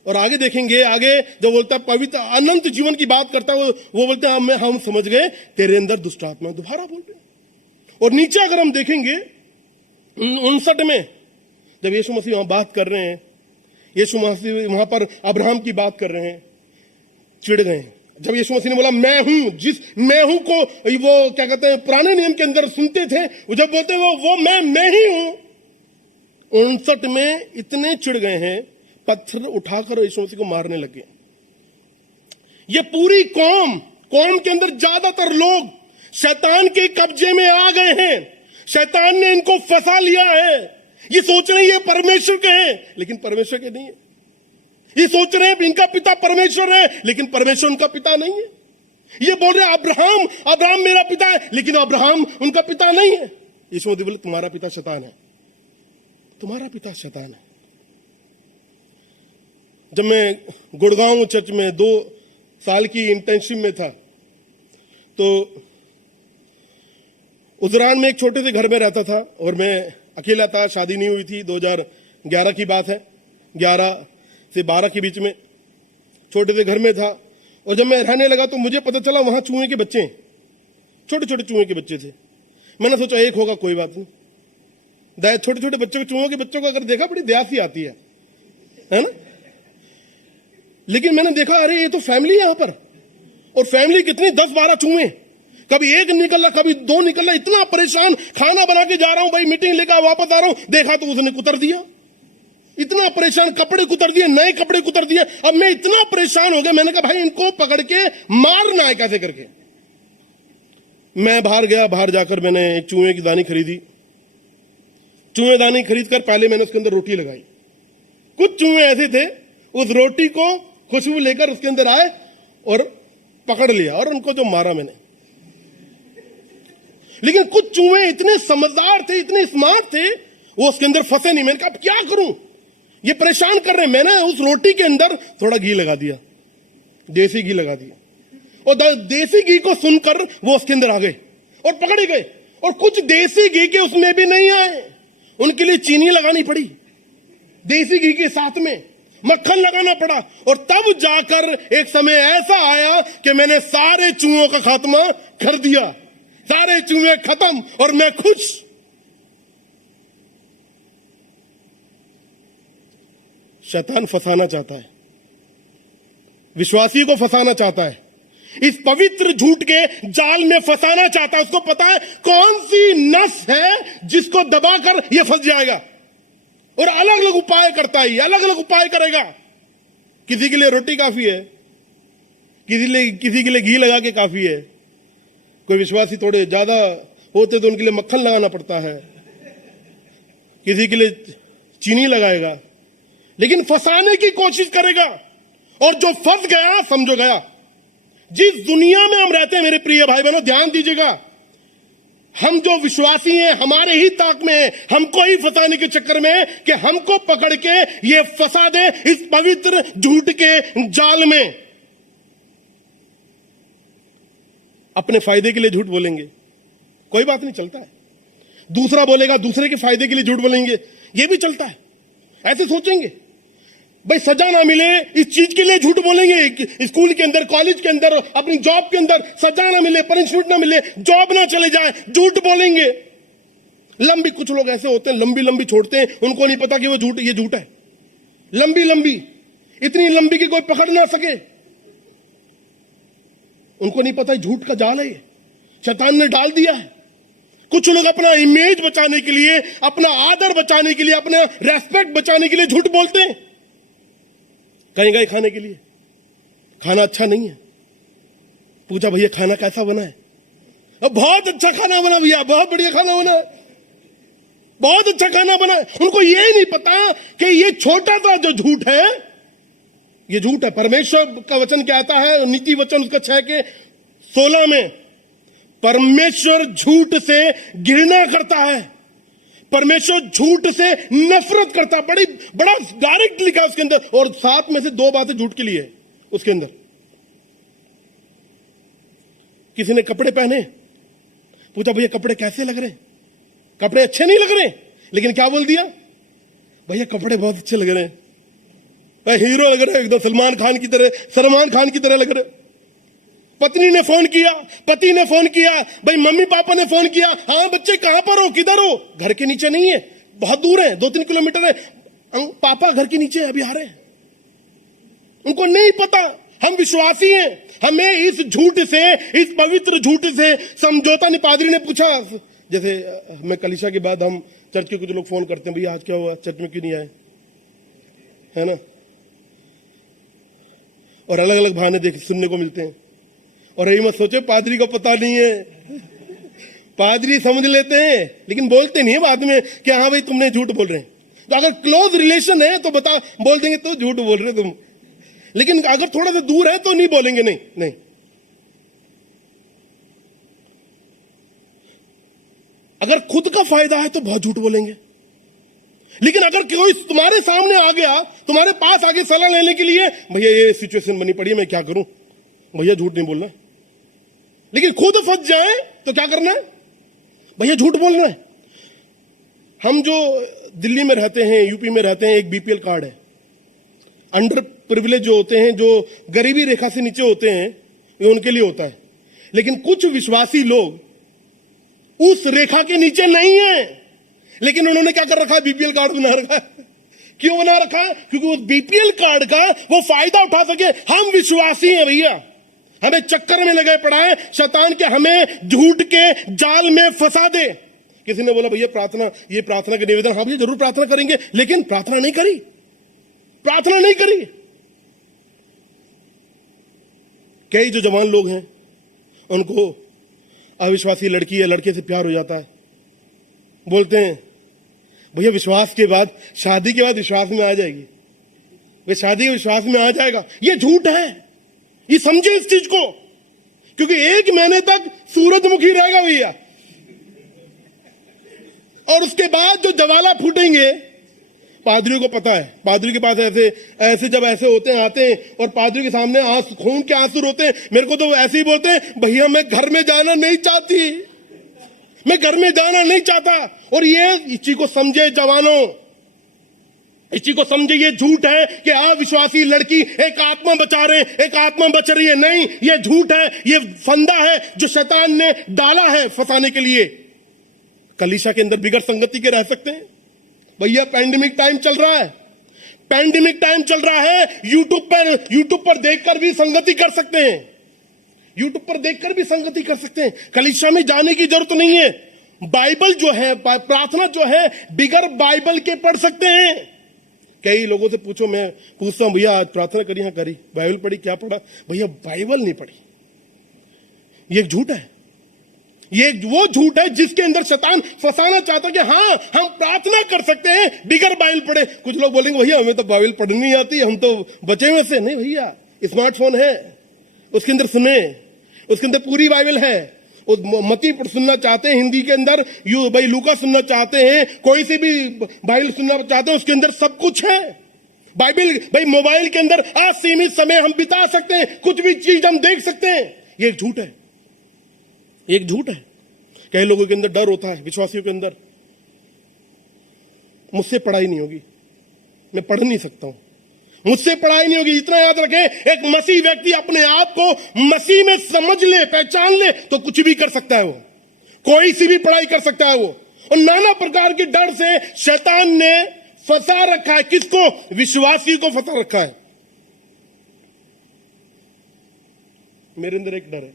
और आगे देखेंगे, आगे जो बोलता है पवित्र अनंत जीवन की बात करता है, वो बोलते हैं हम समझ गए तेरे अंदर दुष्ट आत्मा। दोबारा बोल रहे। और नीचे अगर हम देखेंगे 59 में, जब यीशु मसीह वहां बात कर रहे हैं, यीशु मसीह वहां पर अब्राहम की बात कर रहे हैं, चिढ़ गए। जब यीशु मसीह ने बोला मैं हूं को वो क्या कहते हैं, पुराने नियम के अंदर सुनते थे, वो जब बोलते वो मैं ही हूं। 59 में इतने चिढ़ गए हैं, पत्थर उठाकर यीशु मसीह को मारने लगे। ये पूरी कौम के अंदर ज्यादातर लोग शैतान के कब्जे में आ गए हैं। शैतान ने इनको फंसा लिया है। ये सोच रहे हैं ये परमेश्वर के हैं, लेकिन परमेश्वर के नहीं है। ये सोच रहे हैं इनका पिता परमेश्वर है, लेकिन परमेश्वर उनका पिता नहीं है। ये बोल रहे हैं अब्राहम मेरा पिता है, लेकिन अब्राहम उनका पिता नहीं है। यीशु मसीह बोले तुम्हारा पिता शैतान है, तुम्हारा पिता शैतान है। जब मैं गुड़गांव चर्च में 2 साल की इंटर्नशिप में था, तो उस दौरान में एक छोटे से घर में रहता था और मैं अकेला था, शादी नहीं हुई थी, 2011 की बात है, 11 से 12 के बीच में छोटे से घर में था। और जब मैं रहने लगा तो मुझे पता चला वहां चूहे के बच्चे, छोटे छोटे चूहे के बच्चे थे। मैंने सोचा एक होगा, कोई बात नहीं। छोटे छोटे बच्चों के, चूहों के बच्चों को अगर देखा बड़ी दया सी आती है ना। लेकिन मैंने देखा अरे ये तो फैमिली है यहां पर, और फैमिली कितनी 10-12 चूहे, कभी एक निकल रहा, कभी 2 निकल रहा। इतना परेशान, खाना बना के जा रहा हूं भाई, मीटिंग लेकर वापस आ रहा हूं, देखा तो उसने कुतर दिया। इतना परेशान, कपड़े कुतर दिए, नए कपड़े कुतर दिए। अब मैं इतना परेशान हो गया, मैंने कहा भाई इनको पकड़ के मारना है कैसे करके। मैं बाहर गया, बाहर जाकर मैंने एक चूहे की दानी खरीदी। चूहे दानी खरीद कर पहले मैंने उसके अंदर रोटी लगाई। कुछ चूहे ऐसे थे, उस रोटी को खुशबू लेकर उसके अंदर आए और पकड़ लिया, और उनको जो मारा मैंने। लेकिन कुछ चूहे इतने समझदार थे, इतने स्मार्ट थे, वो उसके अंदर फंसे नहीं। मैंने कहा अब क्या करूं, ये परेशान कर रहे हैं। मैंने उस रोटी के अंदर थोड़ा घी लगा दिया, देसी घी लगा दिया, और देसी घी को सुनकर वो उसके अंदर आ गए और पकड़े गए। और कुछ देसी घी के उसमें भी नहीं आए, उनके लिए चीनी लगानी पड़ी, देसी घी के साथ में मक्खन लगाना पड़ा। और तब जाकर एक समय ऐसा आया कि मैंने सारे चूहों का खात्मा कर दिया, सारे चूहे खत्म और मैं खुश। शैतान फंसाना चाहता है, विश्वासी को फंसाना चाहता है, इस पवित्र झूठ के जाल में फंसाना चाहता है। उसको पता है कौन सी नस है जिसको दबाकर यह फंस जाएगा, और अलग अलग उपाय करता है, अलग अलग उपाय करेगा। किसी के लिए रोटी काफी है, किसी के लिए घी लगा के काफी है। कोई विश्वासी थोड़े ज्यादा होते तो उनके लिए मक्खन लगाना पड़ता है, किसी के लिए चीनी लगाएगा, लेकिन फंसाने की कोशिश करेगा। और जो फंस गया समझो गया। जिस दुनिया में हम रहते हैं मेरे प्रिय भाई बहनों, ध्यान दीजिएगा, हम जो विश्वासी हैं हमारे ही ताक में है, हमको ही फंसाने के चक्कर में है कि हमको पकड़ के ये फंसा दे इस पवित्र झूठ के जाल में। अपने फायदे के लिए झूठ बोलेंगे, कोई बात नहीं, चलता है। दूसरा बोलेगा, दूसरे के फायदे के लिए झूठ बोलेंगे, ये भी चलता है। ऐसे सोचेंगे भाई सजा ना मिले इस चीज के लिए झूठ बोलेंगे, स्कूल के अंदर, कॉलेज के अंदर, अपनी जॉब के अंदर सजा ना मिले, पनिशमेंट ना मिले, जॉब ना चले जाए, झूठ बोलेंगे। लंबी, कुछ लोग ऐसे होते हैं लंबी लंबी छोड़ते हैं, उनको नहीं पता कि वो झूठ, ये झूठ है। लंबी लंबी, इतनी लंबी कि कोई पकड़ ना सके, उनको नहीं पता झूठ का जाल है, शैतान ने डाल दिया है। कुछ लोग अपना इमेज बचाने के लिए, अपना आदर बचाने के लिए, अपना रेस्पेक्ट बचाने के लिए झूठ बोलते हैं। कहीं गए खाने के लिए, खाना अच्छा नहीं है, पूछा भैया खाना कैसा बना है, अब बहुत अच्छा खाना बना भैया, बहुत बढ़िया खाना बना है। बहुत अच्छा खाना बना है। उनको ये नहीं पता कि ये छोटा सा जो झूठ है, ये झूठ है। परमेश्वर का वचन क्या आता है, नीति वचन उसका 6:16 में, परमेश्वर झूठ से घृणा करता है, परमेश्वर झूठ से नफरत करता है। बड़ा डायरेक्ट लिखा उसके अंदर, और 7 में से 2 बातें झूठ के लिए है उसके अंदर। किसी ने कपड़े पहने, पूछा भैया कपड़े कैसे लग रहे हैं, कपड़े अच्छे नहीं लग रहे, लेकिन क्या बोल दिया, भैया कपड़े बहुत अच्छे लग रहे हैं, भाई हीरो लग रहे हैं, एकदम सलमान खान की तरह लग रहे। पत्नी ने फोन किया, पति ने फोन किया, भाई मम्मी पापा ने फोन किया, हाँ बच्चे कहां पर हो, किधर हो, घर के नीचे नहीं है, बहुत दूर है, 2-3 किलोमीटर है, पापा घर के नीचे अभी आ रहे हैं। उनको नहीं पता हम विश्वासी हैं, हमें इस झूठ से, इस पवित्र झूठ से समझौता नहीं। पादरी ने पूछा, जैसे मैं कलीसिया के बाद हम चर्च के कुछ लोग फोन करते हैं, भैया आज क्या हुआ, चर्च में क्यों नहीं आए, है ना, और अलग अलग बहाने देख सुनने को मिलते हैं। और यही मत सोचे पादरी को पता नहीं है, पादरी समझ लेते हैं लेकिन बोलते नहीं है बाद में कि हाँ भाई तुमने झूठ बोल रहे हैं। तो अगर क्लोज रिलेशन है तो बोल देंगे तो झूठ बोल रहे तुम, लेकिन अगर थोड़ा सा दूर है तो नहीं बोलेंगे, नहीं। अगर खुद का फायदा है तो बहुत झूठ बोलेंगे, लेकिन अगर कोई तुम्हारे सामने आ गया, तुम्हारे पास आगे सलाह लेने के लिए, भैया ये सिचुएशन बनी पड़ी है मैं क्या करूं, भैया झूठ नहीं बोलना है। लेकिन खुद फंस जाए तो क्या करना है, भैया झूठ बोलना है। हम जो दिल्ली में रहते हैं, यूपी में रहते हैं, एक बीपीएल कार्ड है, अंडर प्रिविलेज जो होते हैं, जो गरीबी रेखा से नीचे होते हैं, ये उनके लिए होता है। लेकिन कुछ विश्वासी लोग उस रेखा के नीचे नहीं है, लेकिन उन्होंने क्या कर रखा है, बीपीएल कार्ड बना रखा है। क्यों बना रखा है, क्योंकि उस बीपीएल कार्ड का वो फायदा उठा सके। हम विश्वासी हैं भैया, हमें चक्कर में लगे पड़ा है शैतान के, हमें झूठ के जाल में फंसा दे। किसी ने बोला भैया प्रार्थना, ये प्रार्थना के निवेदन, हाँ भैया जरूर प्रार्थना करेंगे, लेकिन प्रार्थना नहीं करी। कई जो जवान लोग हैं उनको अविश्वासी लड़की या लड़के से प्यार हो जाता है, बोलते हैं भैया विश्वास के बाद, शादी के बाद विश्वास में आ जाएगी, वे शादी के विश्वास में आ जाएगा। ये झूठ है, ये समझे इस चीज को, क्योंकि 1 महीने तक सूरजमुखी रहेगा भैया, और उसके बाद जो ज्वाला फूटेंगे, पादरियों को पता है, पादरी के पास ऐसे जब ऐसे होते हैं, आते हैं और पादरी के सामने खून के आंसू रोते हैं। मेरे को तो ऐसे ही बोलते हैं भैया मैं घर में जाना नहीं चाहती, मैं घर में जाना नहीं चाहता। और ये इस चीज को समझे जवानों, इस चीज को समझे, ये झूठ है कि अविश्वासी लड़की एक आत्मा बचा रहे, एक आत्मा बच रही है, नहीं, ये झूठ है, ये फंदा है जो शैतान ने डाला है फंसाने के लिए। कलीसिया के अंदर बिगड़ संगति के रह सकते हैं भैया, पैंडेमिक टाइम चल रहा है, पैंडेमिक टाइम चल रहा है, यूट्यूब पर देखकर भी संगति कर सकते हैं, यूट्यूब पर देखकर भी संगति कर सकते हैं। कलीसिया में जाने की जरूरत नहीं है। बाइबल जो है, प्रार्थना जो है, बिगर बाइबल के पढ़ सकते हैं। कई लोगों से पूछो, मैं पूछता हूं भैया आज प्रार्थना करी, हाँ करी, बाइबल पढ़ी, क्या पढ़ा, भैया बाइबल नहीं पढ़ी। ये एक झूठ है, ये वो झूठ है जिसके अंदर शैतान फंसाना चाहता है कि हाँ हम प्रार्थना कर सकते हैं बिगर बाइबल पढ़े। कुछ लोग बोलेंगे भैया हमें तो बाइबल पढ़नी नहीं आती, हम तो बचे हुए से। नहीं भैया, स्मार्टफोन है, उसके अंदर सुने, उसके अंदर पूरी बाइबल है। मती सुनना चाहते हैं हिंदी के अंदर, भाई लूका सुनना चाहते हैं, कोई से भी बाइबल सुनना चाहते हैं, उसके अंदर सब कुछ है। बाइबल भाई मोबाइल के अंदर असीमित समय हम बिता सकते हैं, कुछ भी चीज हम देख सकते हैं। ये एक झूठ है, एक झूठ है। कई लोगों के अंदर डर होता है, विश्वासियों के अंदर, मुझसे पढ़ाई नहीं होगी, मैं पढ़ नहीं सकता हूं, मुझसे पढ़ाई नहीं होगी। इतना याद रखें, एक मसीह व्यक्ति अपने आप को मसीह में समझ ले, पहचान ले, तो कुछ भी कर सकता है, वो कोई सी भी पढ़ाई कर सकता है वो। और नाना प्रकार के डर से शैतान ने फंसा रखा है, किसको, विश्वासी को फंसा रखा है। मेरे अंदर एक डर है,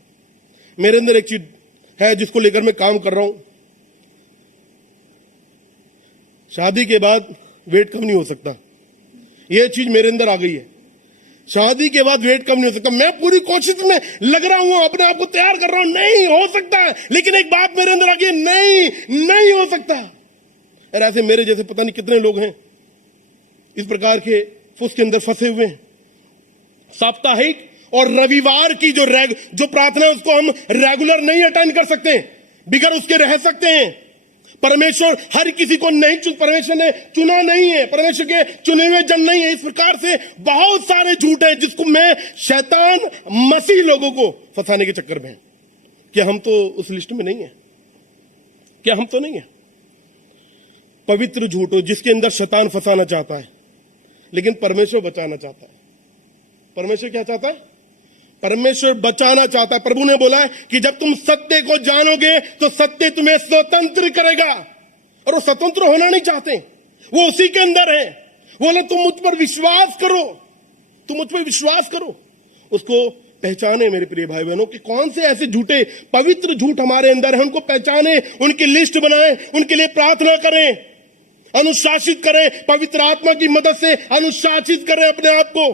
मेरे अंदर एक चीज है जिसको लेकर मैं काम कर रहा हूं। शादी के बाद वेट कम नहीं हो सकता, यह चीज मेरे अंदर आ गई है। शादी के बाद वेट कम नहीं हो सकता। मैं पूरी कोशिश में लग रहा हूं, अपने आप को तैयार कर रहा हूं, नहीं हो सकता है। लेकिन एक बात मेरे अंदर आ गई, नहीं हो सकता, और ऐसे मेरे जैसे पता नहीं कितने लोग हैं इस प्रकार के फुस के अंदर फंसे हुए हैं। साप्ताहिक और रविवार की जो प्रार्थना है उसको हम रेगुलर नहीं अटेंड कर सकते, बिगर उसके रह सकते हैं। परमेश्वर हर किसी को नहीं परमेश्वर ने चुना नहीं है, परमेश्वर के चुने हुए जन नहीं है। इस प्रकार से बहुत सारे झूठ हैं जिसको मैं शैतान मसीह लोगों को फंसाने के चक्कर में है। क्या हम तो उस लिस्ट में नहीं है? क्या हम तो नहीं है? पवित्र झूठ हो जिसके अंदर शैतान फंसाना चाहता है, लेकिन परमेश्वर बचाना चाहता है। परमेश्वर क्या चाहता है? परमेश्वर बचाना चाहता है। प्रभु ने बोला है कि जब तुम सत्य को जानोगे तो सत्य तुम्हें स्वतंत्र करेगा, और वो स्वतंत्र होना नहीं चाहते, वो उसी के अंदर है। बोले तुम मुझ पर विश्वास करो, तुम मुझ पर विश्वास करो। उसको पहचाने मेरे प्रिय भाई बहनों कि कौन से ऐसे झूठे पवित्र झूठ हमारे अंदर है, उनको पहचाने, उनकी लिस्ट बनाएं, उनके लिए प्रार्थना करें, अनुशासित करें, पवित्र आत्मा की मदद से अनुशासित करें अपने आप को।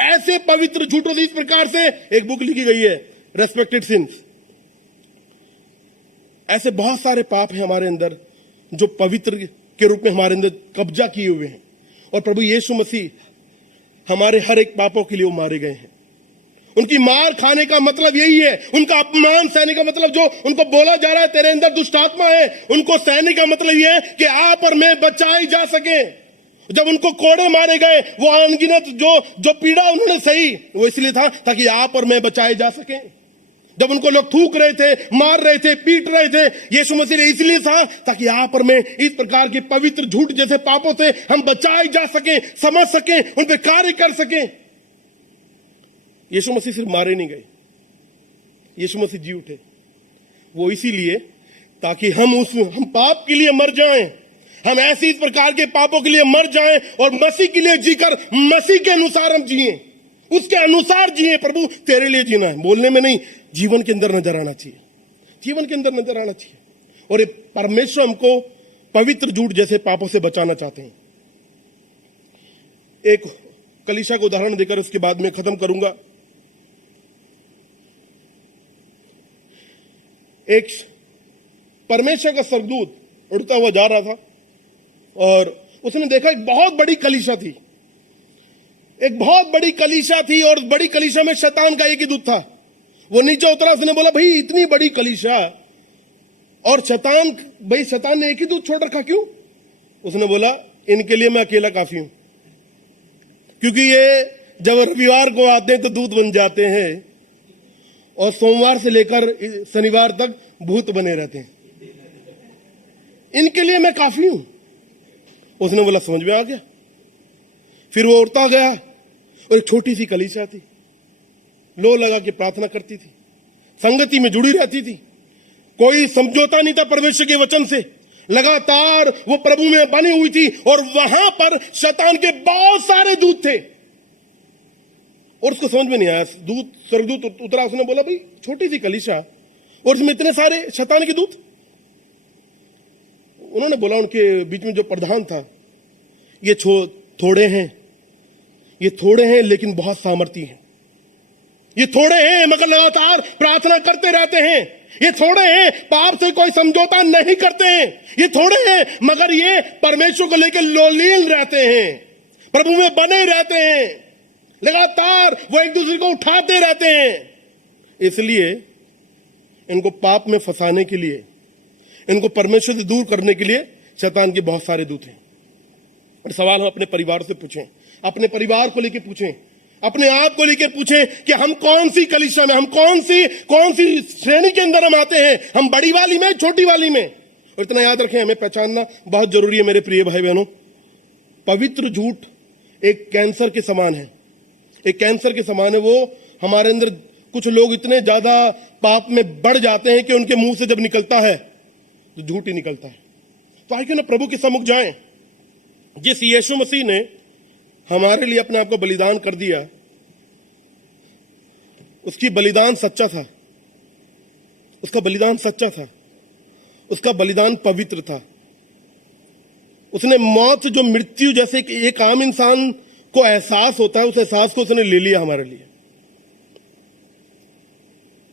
ऐसे पवित्र झूठों से इस प्रकार से एक बुक लिखी गई है, रेस्पेक्टेड सिंस। ऐसे बहुत सारे पाप हैं हमारे अंदर जो पवित्र के रूप में हमारे अंदर कब्जा किए हुए हैं, और प्रभु यीशु मसीह हमारे हर एक पापों के लिए वो मारे गए हैं। उनकी मार खाने का मतलब यही है, उनका अपमान सहने का मतलब, जो उनको बोला जा रहा है तेरे अंदर दुष्ट आत्मा है, उनको सहने का मतलब यह है कि आप और मैं बचाई जा सके। जब उनको कोड़े मारे गए, वो अनगिनत जो पीड़ा उन्होंने सही, वो इसलिए था ताकि आप और मैं बचाए जा सके। जब उनको लोग थूक रहे थे, मार रहे थे, पीट रहे थे, यीशु मसीह ने इसलिए था ताकि आप और मैं इस प्रकार के पवित्र झूठ जैसे पापों से हम बचाए जा सके, समझ सके, उन पर कार्य कर सके। यीशु मसीह सिर्फ मारे नहीं गए, यीशु मसीह जी उठे, वो इसीलिए ताकि हम पाप के लिए मर जाएं, हम ऐसे इस प्रकार के पापों के लिए मर जाएं और मसीह के लिए जीकर मसीह के अनुसार हम जिए, उसके अनुसार जिए। प्रभु तेरे लिए जीना है, बोलने में नहीं, जीवन के अंदर नजर आना चाहिए, जीवन के अंदर नजर आना चाहिए। और ये परमेश्वर हमको पवित्र झूठ जैसे पापों से बचाना चाहते हैं। एक कलीसिया को उदाहरण देकर उसके बाद में खत्म करूंगा। एक परमेश्वर का स्वर्गदूत उड़ता हुआ जा रहा था और उसने देखा एक बहुत बड़ी कलीसिया थी, एक बहुत बड़ी कलीसिया थी, और बड़ी कलीसिया में शैतान का एक ही दूत था। वो नीचे उतरा, उसने बोला भाई इतनी बड़ी कलीसिया और शैतान ने एक ही दूत छोड़ रखा, क्यों? उसने बोला इनके लिए मैं अकेला काफी हूं, क्योंकि ये जब रविवार को आते हैं तो दूत बन जाते हैं और सोमवार से लेकर शनिवार तक भूत बने रहते हैं, इनके लिए मैं काफी हूं। उसने बोला समझ में आ गया। फिर वो उड़ता गया और एक छोटी सी कलीसिया थी, लो लगा के प्रार्थना करती थी, संगति में जुड़ी रहती थी, कोई समझौता नहीं था परमेश्वर के वचन से, लगातार वो प्रभु में बनी हुई थी। और वहां पर शैतान के बहुत सारे दूत थे और उसको समझ में नहीं आया। स्वर्गदूत उतरा, उसने बोला भाई छोटी सी कलीसिया और इसमें इतने सारे शैतान के दूत। उन्होंने बोला, उनके बीच में जो प्रधान था, ये थोड़े हैं लेकिन बहुत सामर्थी हैं, ये थोड़े हैं मगर लगातार प्रार्थना करते रहते हैं, ये थोड़े हैं पाप से कोई समझौता नहीं करते हैं, ये थोड़े हैं मगर ये परमेश्वर को लेकर लोलीन रहते हैं, प्रभु में बने रहते हैं, लगातार वो एक दूसरे को उठाते रहते हैं। इसलिए इनको पाप में फंसाने के लिए, इनको परमेश्वर से दूर करने के लिए शैतान के बहुत सारे दूत हैं। और सवाल हम अपने परिवार से पूछें, अपने परिवार को लेकर पूछें, अपने आप को लेकर पूछें कि हम कौन सी कलीसिया में, हम कौन सी श्रेणी के अंदर हम आते हैं, हम बड़ी वाली में, छोटी वाली में। और इतना याद रखें, हमें पहचानना बहुत जरूरी है मेरे प्रिय भाई बहनों। पवित्र झूठ एक कैंसर के समान है, एक कैंसर के समान है। वो हमारे अंदर कुछ लोग इतने ज्यादा पाप में बढ़ जाते हैं कि उनके मुंह से जब निकलता है तो झूठ ही निकलता है। तो आइए ना प्रभु के सम्मुख जाएं। जिस यीशु मसीह ने हमारे लिए अपने आप को बलिदान कर दिया, उसकी बलिदान सच्चा था, उसका बलिदान सच्चा था, उसका बलिदान पवित्र था। उसने मौत, जो मृत्यु जैसे एक आम इंसान को एहसास होता है, उस एहसास को उसने ले लिया हमारे लिए।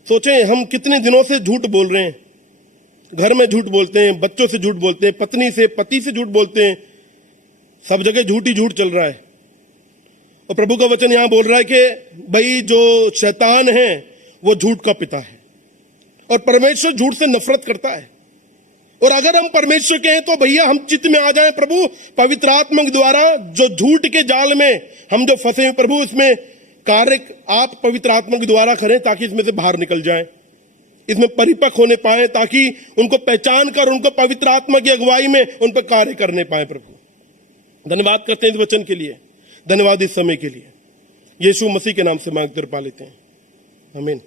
सोचें हम कितने दिनों से झूठ बोल रहे हैं, घर में झूठ बोलते हैं, बच्चों से झूठ बोलते हैं, पत्नी से, पति से झूठ बोलते हैं, सब जगह झूठ ही झूठ चल रहा है। और प्रभु का वचन यहां बोल रहा है कि भाई जो शैतान है वो झूठ का पिता है और परमेश्वर झूठ से नफरत करता है। और अगर हम परमेश्वर के हैं तो भैया हम चित्त में आ जाएं प्रभु, पवित्र आत्मा के द्वारा जो झूठ के जाल में हम जो फंसे हैं प्रभु, इसमें कार्य आप पवित्र आत्मा के द्वारा करें ताकि इसमें से बाहर निकल जाएं, इसमें परिपक्व होने पाए, ताकि उनको पहचान कर उनको पवित्र आत्मा की अगुवाई में उन पर कार्य करने पाए। प्रभु धन्यवाद करते हैं इस वचन के लिए, धन्यवाद इस समय के लिए। यीशु मसीह के नाम से मांगते और पा लेते हैं, आमीन।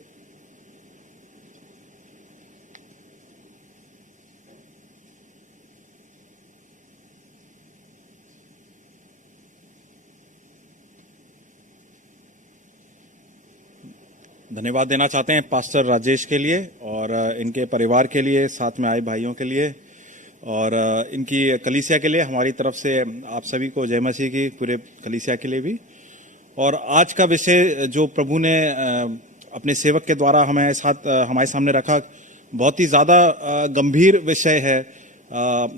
धन्यवाद देना चाहते हैं पास्टर राजेश के लिए और इनके परिवार के लिए, साथ में आए भाइयों के लिए और इनकी कलीसिया के लिए। हमारी तरफ से आप सभी को जय मसीह की, पूरे कलीसिया के लिए भी। और आज का विषय जो प्रभु ने अपने सेवक के द्वारा हमारे सामने रखा, बहुत ही ज़्यादा गंभीर विषय है।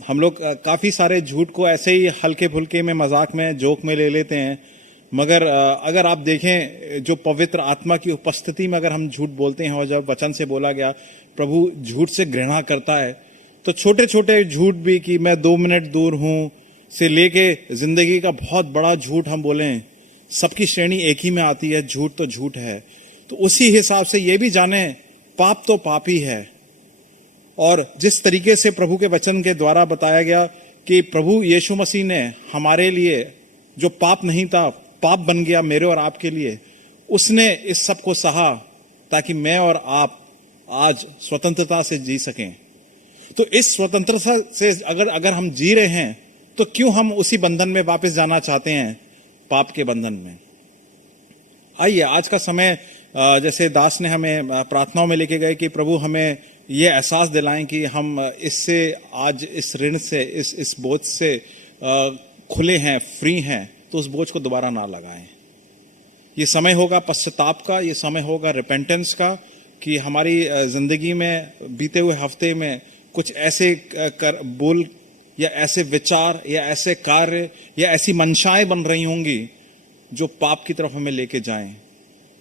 हम लोग काफ़ी सारे झूठ को ऐसे ही हल्के फुल्के में, मजाक में, जोक में ले लेते हैं, मगर अगर आप देखें जो पवित्र आत्मा की उपस्थिति में अगर हम झूठ बोलते हैं और जब वचन से बोला गया प्रभु झूठ से घृणा करता है, तो छोटे छोटे झूठ भी कि मैं 2 मिनट दूर हूं से लेके जिंदगी का बहुत बड़ा झूठ हम बोलें, सबकी श्रेणी एक ही में आती है, झूठ तो झूठ है। तो उसी हिसाब से ये भी जाने पाप तो पाप ही है। और जिस तरीके से प्रभु के वचन के द्वारा बताया गया कि प्रभु यीशु मसीह ने हमारे लिए जो पाप नहीं था, पाप बन गया मेरे और आपके लिए, उसने इस सब को सहा ताकि मैं और आप आज स्वतंत्रता से जी सकें। तो इस स्वतंत्रता से अगर हम जी रहे हैं तो क्यों हम उसी बंधन में वापस जाना चाहते हैं, पाप के बंधन में। आइए आज का समय, जैसे दास ने हमें प्रार्थनाओं में लेके गए कि प्रभु हमें ये एहसास दिलाएं कि हम इससे आज इस ऋण से, इस बोझ से खुले हैं, फ्री हैं, तो उस बोझ को दोबारा ना लगाएं। ये समय होगा पश्चाताप का, ये समय होगा रिपेंटेंस का, कि हमारी जिंदगी में बीते हुए हफ्ते में कुछ ऐसे बोल या ऐसे विचार या ऐसे कार्य या ऐसी मंशाएं बन रही होंगी जो पाप की तरफ हमें लेके जाएं।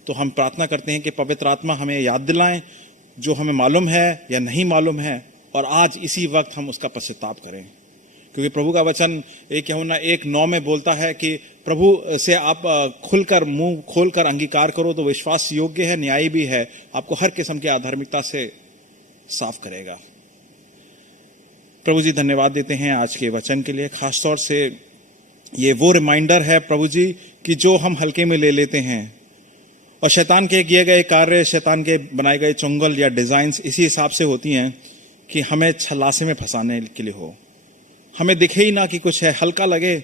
तो हम प्रार्थना करते हैं कि पवित्र आत्मा हमें याद दिलाएं जो हमें मालूम है या नहीं मालूम है, और आज इसी वक्त हम उसका पश्चाताप करें। क्योंकि प्रभु का वचन यूहन्ना 1:9 में बोलता है कि प्रभु से आप खुलकर, मुंह खोलकर अंगीकार करो तो विश्वास योग्य है, न्यायी भी है, आपको हर किस्म की अधार्मिकता से साफ करेगा। प्रभु जी धन्यवाद देते हैं आज के वचन के लिए। खासतौर से ये वो रिमाइंडर है प्रभु जी कि जो हम हल्के में ले लेते हैं, और शैतान के किए गए कार्य, शैतान के बनाए गए चुंगल या डिजाइन्स इसी हिसाब से होती हैं कि हमें छलासे में फंसाने के लिए हो। हमें दिखे ही ना कि कुछ है, हल्का लगे,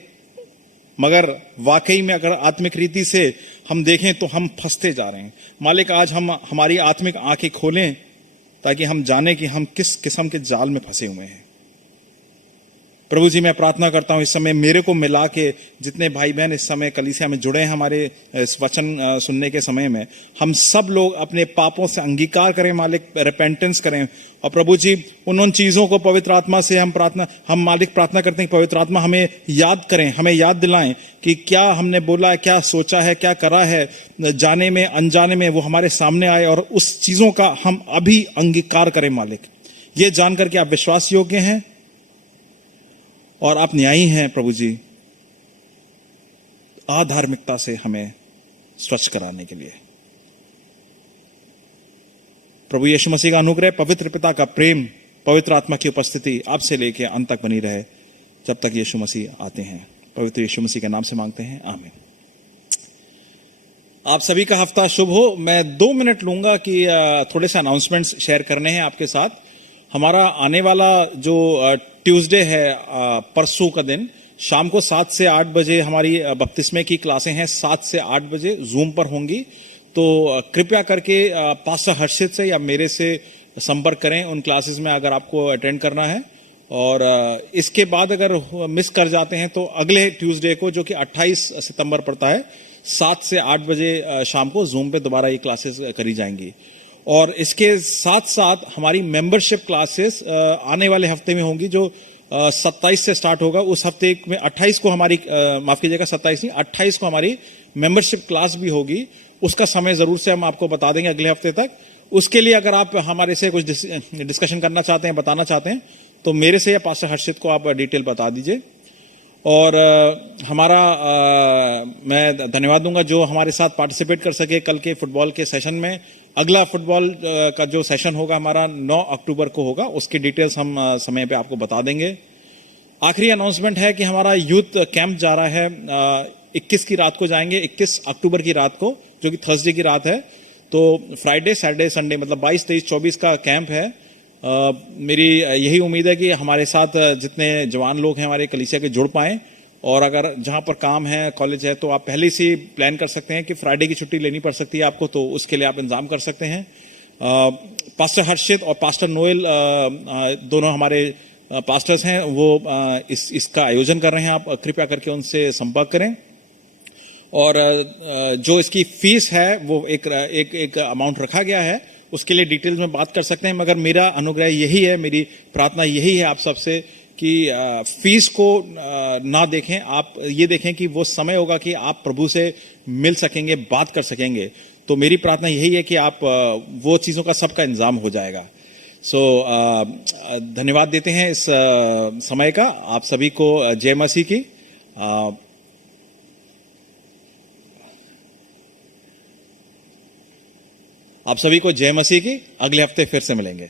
मगर वाकई में अगर आत्मिक रीति से हम देखें तो हम फंसते जा रहे हैं। मालिक आज हम हमारी आत्मिक आंखें खोलें ताकि हम जाने कि हम किस किस्म के जाल में फंसे हुए हैं। प्रभु जी मैं प्रार्थना करता हूं इस समय मेरे को मिला के जितने भाई बहन इस समय कलीसिया में जुड़े हैं हमारे इस वचन सुनने के समय में, हम सब लोग अपने पापों से अंगीकार करें मालिक, रिपेंटेंस करें। और प्रभु जी उन चीजों को पवित्र आत्मा से हम मालिक प्रार्थना करते हैं कि पवित्र आत्मा हमें याद करें, हमें याद दिलाएं कि क्या हमने बोला, क्या सोचा है, क्या करा है, जाने में अनजाने में वो हमारे सामने आए और उस चीजों का हम अभी अंगीकार करें मालिक। ये जानकर के आप विश्वास योग्य हैं और आप न्यायी हैं प्रभु जी, अधार्मिकता से हमें स्वच्छ कराने के लिए। प्रभु यीशु मसीह का अनुग्रह, पवित्र पिता का प्रेम, पवित्र आत्मा की उपस्थिति आपसे लेकर अंत तक बनी रहे जब तक यीशु मसीह आते हैं। पवित्र यीशु मसीह के नाम से मांगते हैं, आमीन। आप सभी का हफ्ता शुभ हो। मैं 2 मिनट लूंगा कि थोड़े से अनाउंसमेंट्स शेयर करने हैं आपके साथ। हमारा आने वाला जो ट्यूसडे है, परसों का दिन, शाम को 7 से 8 बजे हमारी बपतिस्मे की क्लासें हैं। 7 से 8 बजे जूम पर होंगी, तो कृपया करके पास्टर हर्षित से या मेरे से संपर्क करें उन क्लासेस में अगर आपको अटेंड करना है। और इसके बाद अगर मिस कर जाते हैं तो अगले ट्यूसडे को, जो कि 28 सितंबर पड़ता है, 7 से 8 बजे शाम को जूम पे दोबारा ये क्लासेस करी जाएंगी। और इसके साथ साथ हमारी मेंबरशिप क्लासेस आने वाले हफ्ते में होंगी, जो 27 से स्टार्ट होगा। उस हफ्ते में 28 को हमारी माफ कीजिएगा 27 नहीं 28 को हमारी मेंबरशिप क्लास भी होगी। उसका समय जरूर से हम आपको बता देंगे अगले हफ्ते तक। उसके लिए अगर आप हमारे से कुछ डिस्कशन करना चाहते हैं, बताना चाहते हैं, तो मेरे से या पास्टर हर्षित को आप डिटेल बता दीजिए। और मैं धन्यवाद दूंगा जो हमारे साथ पार्टिसिपेट कर सके कल के फुटबॉल के सेशन में। अगला फुटबॉल का जो सेशन होगा हमारा 9 अक्टूबर को होगा, उसकी डिटेल्स हम समय पे आपको बता देंगे। आखिरी अनाउंसमेंट है कि हमारा यूथ कैंप जा रहा है, 21 की रात को जाएंगे, 21 अक्टूबर की रात को, जो कि थर्सडे की रात है। तो फ्राइडे, सैटरडे, संडे मतलब 22, 23, 24 का कैंप है। मेरी यही उम्मीद है कि हमारे साथ जितने जवान लोग हैं हमारे कलीसिया के जुड़ पाएं, और अगर जहां पर काम है, कॉलेज है, तो आप पहले से प्लान कर सकते हैं कि फ्राइडे की छुट्टी लेनी पड़ सकती है आपको, तो उसके लिए आप इंतजाम कर सकते हैं। पास्टर हर्षित और पास्टर नोएल दोनों हमारे पास्टर्स हैं, वो इसका आयोजन कर रहे हैं। आप कृपया करके उनसे संपर्क करें। और जो इसकी फीस है वो एक अमाउंट रखा गया है, उसके लिए डिटेल्स में बात कर सकते हैं। मगर मेरा अनुग्रह यही है, मेरी प्रार्थना यही है आप सबसे कि फीस को ना देखें, आप ये देखें कि वो समय होगा कि आप प्रभु से मिल सकेंगे, बात कर सकेंगे। तो मेरी प्रार्थना यही है कि आप वो चीजों का सबका इंतजाम हो जाएगा। सो धन्यवाद देते हैं इस समय का। आप सभी को जय मसीह की। आप सभी को जय मसीह की। अगले हफ्ते फिर से मिलेंगे।